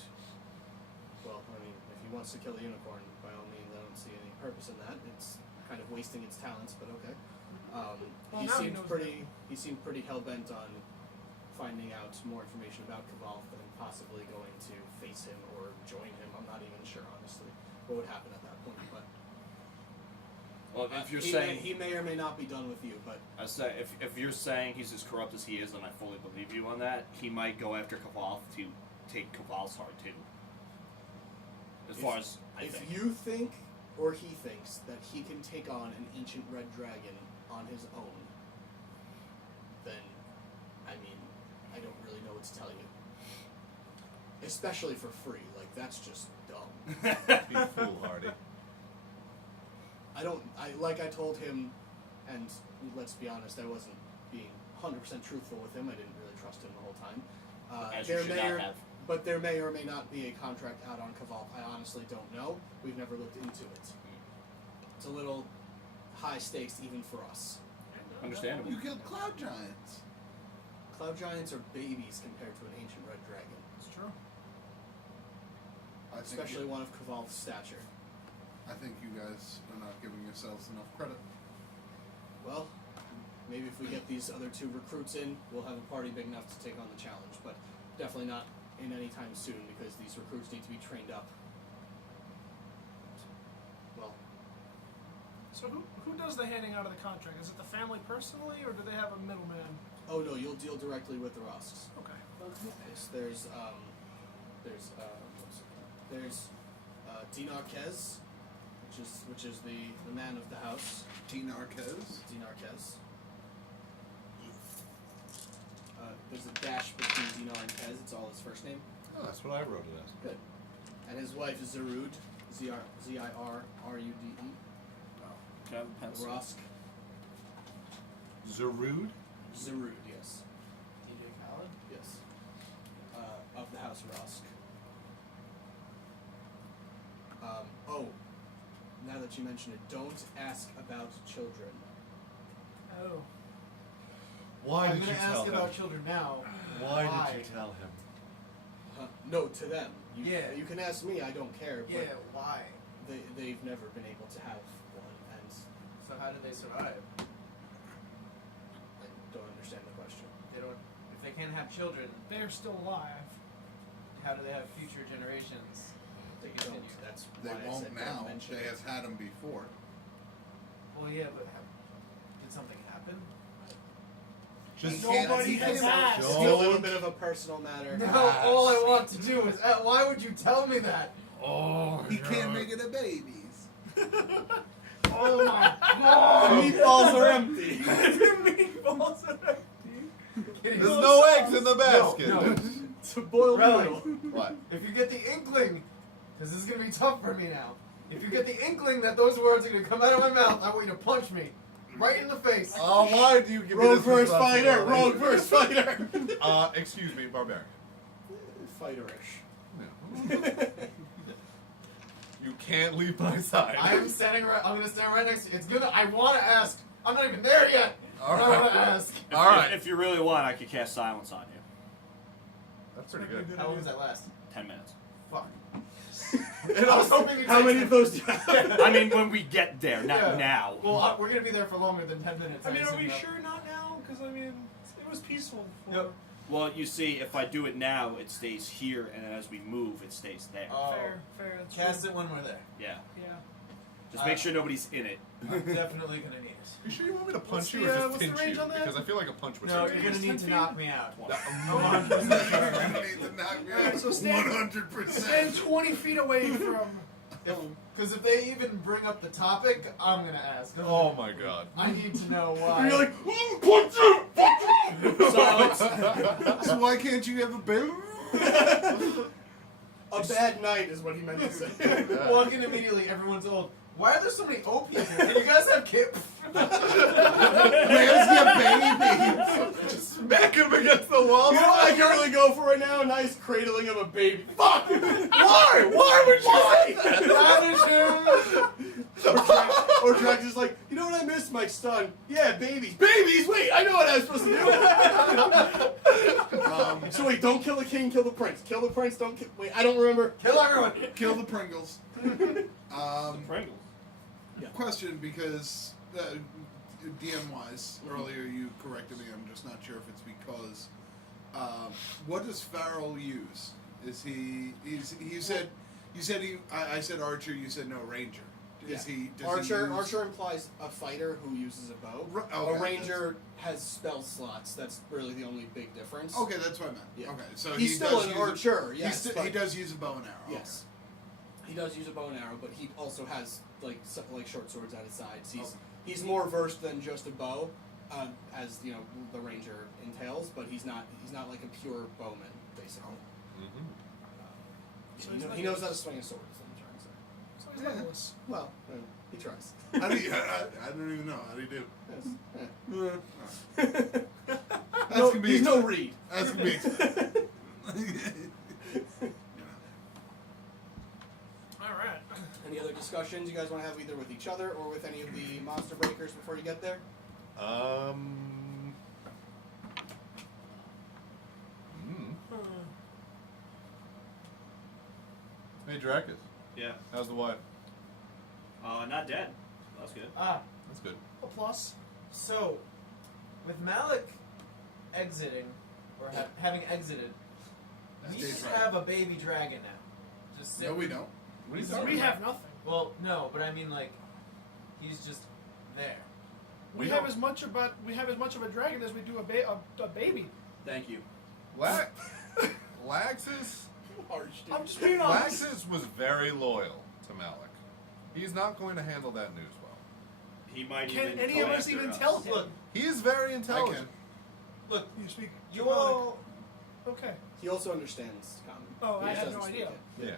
Well, I mean, if he wants to kill a unicorn, by all means, I don't see any purpose in that. It's kind of wasting its talents, but okay. Well, He now he seemed knows pretty. He seemed pretty hell bent on finding out more information about Kavalth and possibly going to face him or join him. I'm not even sure, honestly, what would happen at that point. But Well, if you're he saying may, he may or may not be done with you. But I say if you're saying he's as corrupt as he is, then I fully believe you on that. He might go after Kavalth to take Kavalth's heart too. As far as I if think. you think or he thinks that he can take on an ancient red dragon on his own, then I mean, I don't really know what to tell you. Especially for free, like that's just dumb. Be foolhardy. Like I told him, and let's be honest, I wasn't being 100% truthful with him. I didn't really trust him the whole time. As you should not have. But there may or may not be a contract out on Kavalth. I honestly don't know. We've never looked into it. It's a little high stakes even for us. Understandable. You killed cloud giants. Cloud giants are babies compared to an ancient red dragon, It's true. I think especially one of Kavalth's stature. I think you guys are not giving yourselves enough credit. Well, maybe if we get these other 2 recruits in, we'll have a party big enough to take on the challenge, but definitely not in any time soon because these recruits need to be trained up. Well, So who does the handing out of the contract? Is it the family personally, or do they have a middleman? oh no, you'll deal directly with the Rusks. Okay. Yes, there's Dinar Kez, which is the man of the house, Dinarquez. Dinarquez. There's a dash between Dinar and Quez. It's all his first name. Oh, that's what I wrote it as. Good. And his wife is Zirud, Zirrude. Can I have a pencil? Rosk. Zerud? Zirrude, yes. DJ Khaled? Yes. Of the house Rosk. Now that you mention it, don't ask about children. Oh. Why I'm did gonna you tell ask him? about children now. Why did you tell him? No, to them. Yeah. You can ask me, I don't care, but Yeah, why? they've never been able to have one, and So how did they survive? I don't understand the question. They don't. If they can't have children, They're still alive. how do they have future generations? They to don't. continue? That's They why I won't said now. don't mention They it. have had them before. Well, yeah, but did something happen? Just Nobody he has can't- asked. It's a little bit of a personal matter. No, all I want to do is. Why would you tell me that? Oh, He can't make it a babies. Oh my The god! meatballs are empty. Meatballs are empty. There's no eggs in the basket. No. It's a boiled Rellik. noodle. What? If you get the inkling, because this is gonna be tough for me now. If you get the inkling that those words are gonna come out of my mouth, I want you to punch me right in the face. Oh, why do you give me Rogue this versus fighter. responsibility? Rogue versus fighter. Excuse me, barbarian. Fighterish. No. You can't leave my side. I'm gonna stand right next to you. It's gonna. I want to ask. I'm not even there yet. All I want to right. ask. All right. If you really want, I could cast silence on you. That's pretty good. How long does that last? 10 minutes. Fuck. I was hoping you'd How say many of those do you have? I mean, when we get there, not Yeah. now. Well, we're gonna be there for longer than 10 minutes. I mean, are assume we that. sure not now? Because, I mean, it was peaceful. For Yep. Well, you see, if I do it now, it stays here, and as we move, it stays there. Oh. Fair. That's Cast true. it when we're there. Yeah. Yeah. Just make sure nobody's in it. I'm definitely gonna need it. You sure you want me to What's punch you the, or just what's the pinch range you? on that? Because I feel like a punch would No, hurt you're you. gonna need to 10 knock me out. You need to knock me out So stand- 100%. Stand 20 feet away from. Because if they even bring up the topic, I'm gonna ask. Oh my god. I need to know why. You're like, Punch him! silence. So why can't you have a baby? A bad night is what he meant to say. Walk in immediately, everyone's old. Why are there so many old people? Can you guys have kids? Where's your baby? Just smack him against the wall. You know what I can really go for right now? A nice cradling of a baby. Fuck! Why? Why would you say that? Or Drax is like, you know what I miss? My son. Yeah, babies. Babies! Wait, I know what I was supposed to do. So wait, don't kill the king, kill the prince. Kill the prince, don't kill... Wait, I don't remember. Kill everyone! Kill the Pringles. Pringles. Question, because DM-wise, earlier you corrected me. I'm just not sure if it's because. What does Farrell use? Is he? You said he. I said archer. You said no ranger. Is he? Does Archer. He use, Archer implies a fighter who uses a bow. Okay, A ranger has spell slots. That's really the only big difference. Okay, that's what I meant. Yeah. Okay, so He's he still does an use archer. A, Yes, he does use a bow and arrow. Yes. He does use a bow and arrow, but he also has like short swords at his sides. He's more versed than just a bow, as you know the ranger entails. But he's not like a pure bowman basically. So He knows how to swing a sword. Is what I'm trying to say. So he's legless. Well, he tries. How do you, I don't even know. How do you do? Yes. That's gonna be he's no Reed. That's gonna be. Alright. Any other discussions you guys want to have either with each other or with any of the monster breakers before you get there? Hey, Drekas. Yeah. How's the wife? Not dead. That's good. That's good. A plus. So, with Malok exiting, or having exited, we Stays just right. have a baby dragon now. Just No, we don't. What are you We talking about? have nothing. Well, no, but I mean like, he's just there. We have as much of a dragon as we do a baby. Thank you. Laxus? Harsh, dude. I'm just being honest. Laxus was very loyal to Malok. He's not going to handle that news well. He might Can even any come of us after even us. tell him? Look, He is very I intelligent. can. look, You speak. you all, Okay. He also understands common. Oh, He I just had doesn't no speak idea. it. Yeah.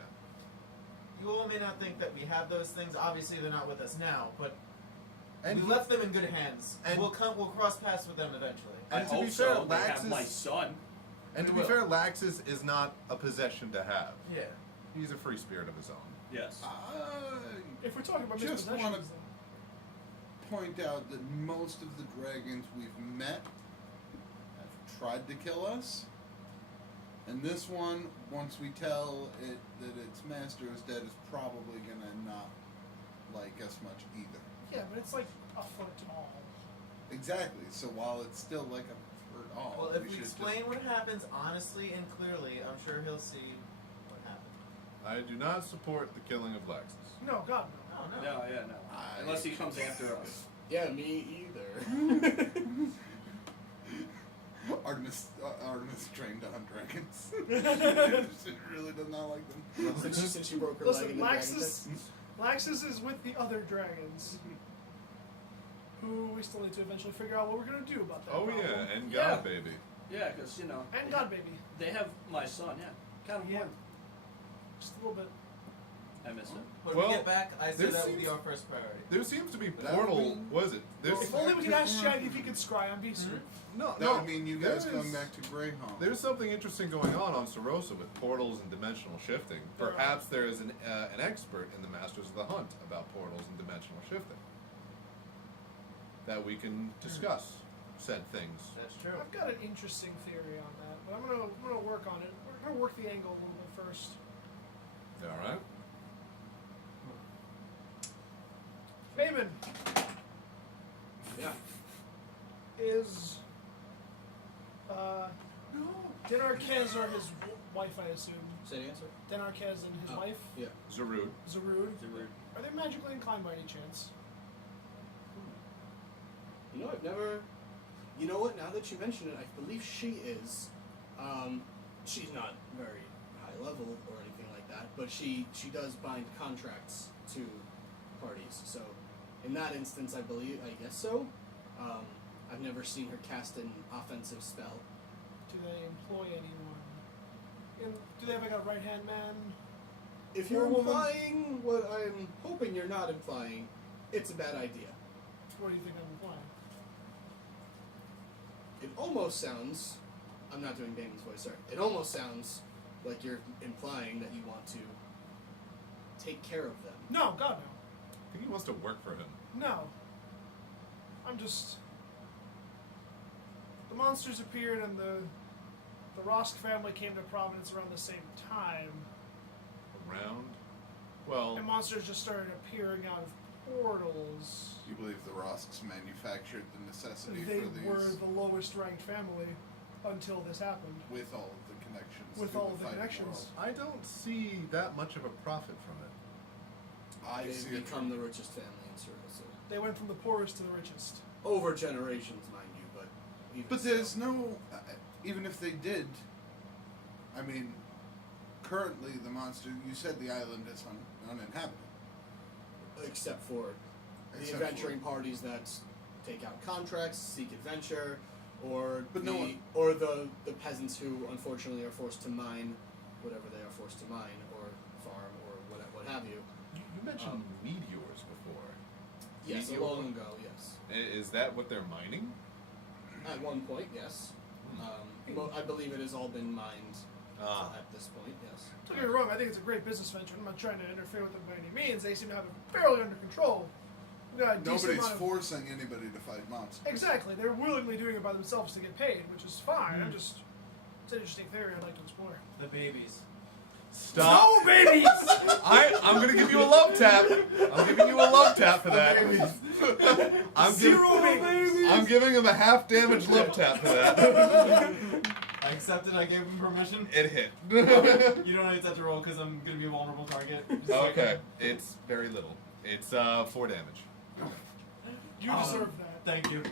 you all may not think that we have those things. Obviously, they're not with us now, but And we left them in good hands. and- We'll cross paths with them eventually. I And to hope be fair, so. They Lax have my is, son. and to We be will. fair, Laxus is not a possession to have. Yeah. He's a free spirit of his own. Yes. If we're talking about Just mispossessions, wanna- then- Point out that most of the dragons we've met have tried to kill us. And this one, once we tell it that its master is dead, is probably gonna not like us much either. yeah, but it's like a foot tall. Exactly. So while it's still like a bird all, Well, if we should explain what happens honestly and clearly, I'm sure he'll see what happened. I do not support the killing of Laxus. No, God, no. Oh, no. No, yeah, no. Unless he comes after us. Yeah, me either. Artemis trained on dragons. She really does not like them. since she broke her leg Listen, in the dragon Laxus is with the other dragons, who we still need to eventually figure out what we're gonna do about that. Oh problem. yeah, and Yeah. God baby. Yeah, because, you know. And God, baby, They have my son, yeah. Kind of Yeah. important. just a little bit. I miss him. When Well, we get back, I say there that will be seems- our first priority. There seems to be That would portal. mean- Was it? There's If only we could ask Shaggy if he could scry on Beast. no. That No. would mean you guys there going is- back to Greyhound. There's something interesting going on Serossa with portals and dimensional shifting. There are. Perhaps there is an expert in the Masters of the Hunt about portals and dimensional shifting that we can discuss said things. That's true. I've got an interesting theory on that, but I'm gonna work on it. We're gonna work the angle a little bit first. All right. Maven Yeah. is Dinarkez or his wife, I assume. Say the answer. Dinarkez and his Oh. wife, Yeah. Zarud. Zarud. Zarud. Are they magically inclined by any chance? You know, I've never. You know what? Now that you mention it, I believe she is. She's not very high level or anything like that, but she does bind contracts to parties. So, in that instance, I guess so. I've never seen her cast an offensive spell. Do they employ anyone? Do they have like a right hand man? If you're Or woman? implying what I'm hoping you're not implying, it's a bad idea. What do you think I'm implying? It almost sounds. I'm not doing Damon's voice, sorry. It almost sounds like you're implying that you want to take care of them. No, God, no. I think he wants to work for him. No. I'm just. The monsters appeared and the Rosk family came to Providence around the same time. Around. Well, And monsters just started appearing out of portals. You believe the Rosks manufactured the necessity They for these were the lowest ranked family until this happened. with all of the connections. With to all the of the fighting connections. I don't see that much of a profit from it. world. I see They've it become the richest family in Serossa. They went from the poorest to the richest. Over generations, mind you, but even But so. there's no, even if they did, I mean, currently the monster. You said the island is uninhabited. except for the Except for- adventuring parties that take out contracts, seek adventure, or But the no one- or the peasants who unfortunately are forced to mine whatever they are forced to mine or farm or what have you. You mentioned meteors before. Yes, Meteor? long ago, yes. Is that what they're mining? At one point, yes. I believe it has all been mined at this point, yes. Don't get me wrong, I think it's a great business venture. I'm not trying to interfere with them by any means. They seem to have it fairly under control. We got a decent Nobody's amount of- forcing anybody to fight monsters. Exactly. They're willingly doing it by themselves to get paid, which is fine. It's an interesting theory I'd like to explore. The babies. Stop! No babies! I'm gonna give you a love tap. I'm giving you a love tap for that. I'm giving him a half damage love tap for that. I accepted. I gave him permission. It hit. You don't have to roll because I'm gonna be a vulnerable target. Just so I Okay, it's very little. It's 4 damage. You deserve that. Thank you.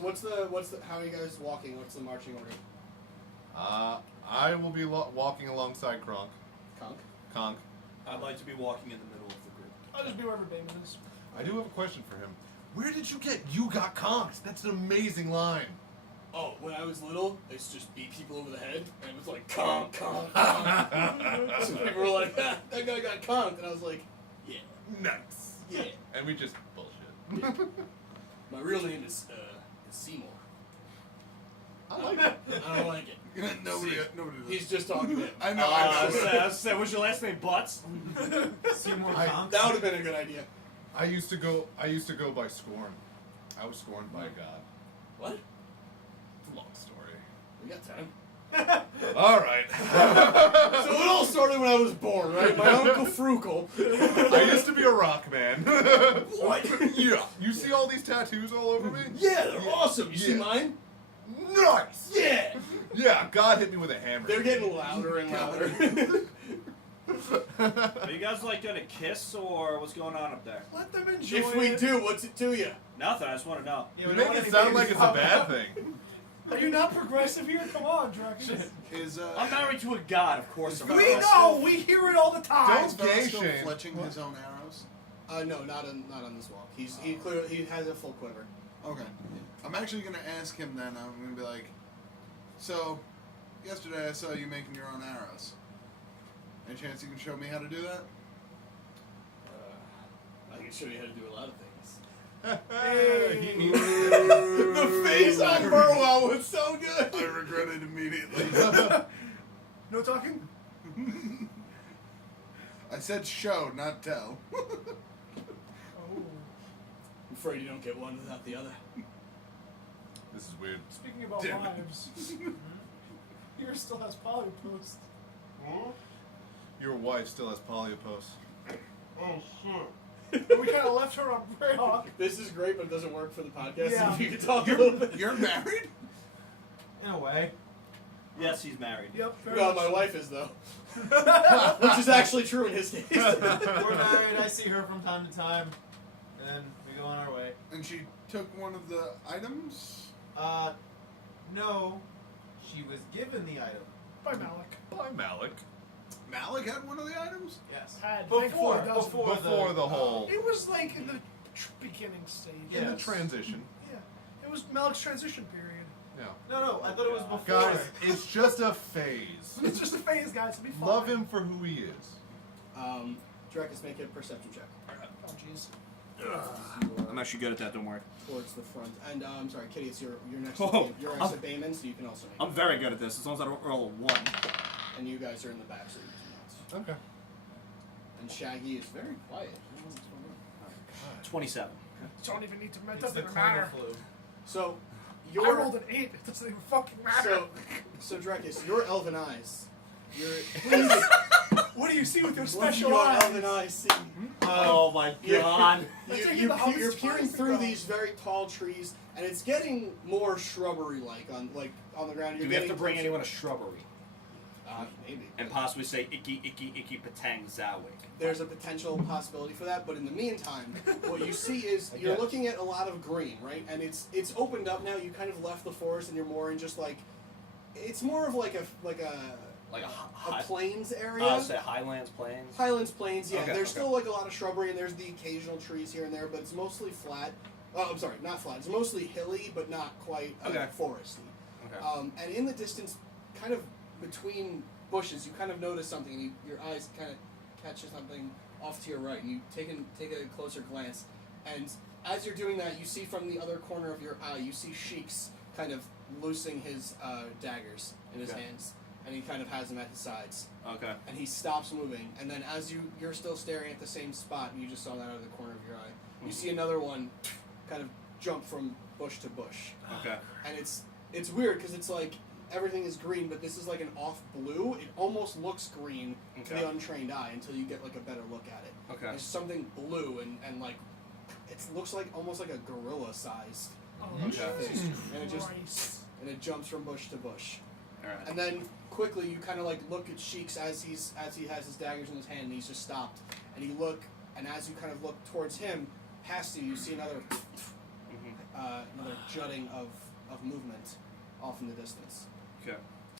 What's the how are you guys walking? What's the marching order? I will be walking alongside Kronk. Conk? Conk. I'd like to be walking in the middle of the group. I'll just be wherever Damon is. I do have a question for him. Where did you get "you got conked"? That's an amazing line. Oh, when I was little, I used to just beat people over the head, and it was like, conk, conk, conk. So people were like, ah, that guy got conked, and I was like, yeah, Nice. yeah. And we just bullshit. My real name is Seymour. I like it. I don't like it. Nobody does. He's just talking to him. I know. I said, was your last name Butts? Seymour I- Conks. That would have been a good idea. I used to go by Scorn. I was scorned by God. What? It's a long story. We got time. All right. So it all started when I was born, right? My uncle Frugal. I used to be a rock man. What? Yeah. You see all these tattoos all over me? Yeah, they're awesome. You see Yeah. mine? Nice. Yeah. Yeah. God hit me with a hammer. They're getting louder and louder. Are you guys like gonna kiss or what's going on up there? Let them enjoy If we it. do, what's it to you? Nothing. I just want to know. Yeah, You we make don't it want sound any like babies it's a popping bad up. thing. Are you not progressive here? Come on, Drekas. I'm married to a god, of course. I'm We not. know. We hear it all the time. Don't gay still shame. fletching his own arrows. No, not on this walk. He has a full quiver. Okay. I'm actually gonna ask him then. I'm gonna be like, so, yesterday I saw you making your own arrows. Any chance you can show me how to do that? I can show you how to do a lot of things. Hey. The face on Burwell was so good. I regret it immediately. No talking? I said show, not tell. Oh. I'm afraid you don't get one without the other. This is weird. Speaking about Damn it. wives, yours still has polypost. Your wife still has polypost. But we kind of left her on Greyhawk. This is great, but it doesn't work for the podcast. Yeah. If you could talk a little bit. You're married? In a way. Yes, he's married. Yep. very Well, much. my wife is though, which is actually true in his case. We're married. I see her from time to time. And we go on our way. And she took one of the items? No. She was given the item. By Malok. Bye, Malik. Malik had one of the items? Yes. Had. Before Thankfully, it doesn't. Before the whole It was like in the beginning stage. in the Yes. transition. Yeah. It was Malok's transition period. Yeah. No, I thought it was before. Guys, it's just a phase. It's just a phase, guys. It'll be fine. Love him for who he is. Drekas, make a perception check. Oh, jeez. I'm actually good at that. Don't worry. Towards the front. And I'm sorry, Kitteus, you're next Oh, to you're next to Damon, so you can also make I'm very good at this as long as I don't roll a 1. And you guys are in the back, so you do not. Okay. And Shaggy is very quiet. I don't know what's going on. 27. Don't even need to. It It's doesn't the even matter. climate flu. So, I rolled an 8. It doesn't even fucking matter. so Drekas, your elven eyes. What do you see with your What do special your eyes? elven eyes see? Oh my god. That's like You're the Hobbit's peering Forest through ago. these very tall trees, and it's getting more shrubbery-like on the ground. Do You're we have to getting bring closer- anyone a shrubbery? Maybe. And possibly say icky, icky, icky, patang, zawik. There's a potential possibility for that, but in the meantime, what you see is I you're guess. looking at a lot of green, right? And it's opened up now. You kind of left the forest, and you're more in just like it's more of like a Like a high, plains area. say Highlands Plains. Highlands Plains, yeah. Okay, There's okay. still like a lot of shrubbery, and there's the occasional trees here and there, but it's mostly flat. Oh, I'm sorry, not flat. It's mostly hilly, but not quite Okay. foresty. Okay. And in the distance, kind of between bushes, you kind of notice something, and your eyes kind of catch something off to your right, and you take a closer glance, and as you're doing that, you see from the other corner of your eye, you see Sheik's kind of loosing his daggers in his Okay. hands, and he kind of has them at his sides. Okay. And he stops moving, and then as you're still staring at the same spot, and you just saw that out of the corner of your eye, you see another one kind of jump from bush to bush. Okay. And it's weird because it's like everything is green, but this is like an off blue. It almost looks green to Okay. the untrained eye until you get like a better look at it. Okay. There's something blue and like it looks like almost like a gorilla sized Oh, Okay. Jesus And it just- Christ. and it jumps from bush to bush. Alright. And then quickly you kind of like look at Sheik's as he has his daggers in his hand, and he's just stopped. And you look, and as you kind of look towards him, past you see another Mm-hmm. another jutting of movement off in the distance. Okay.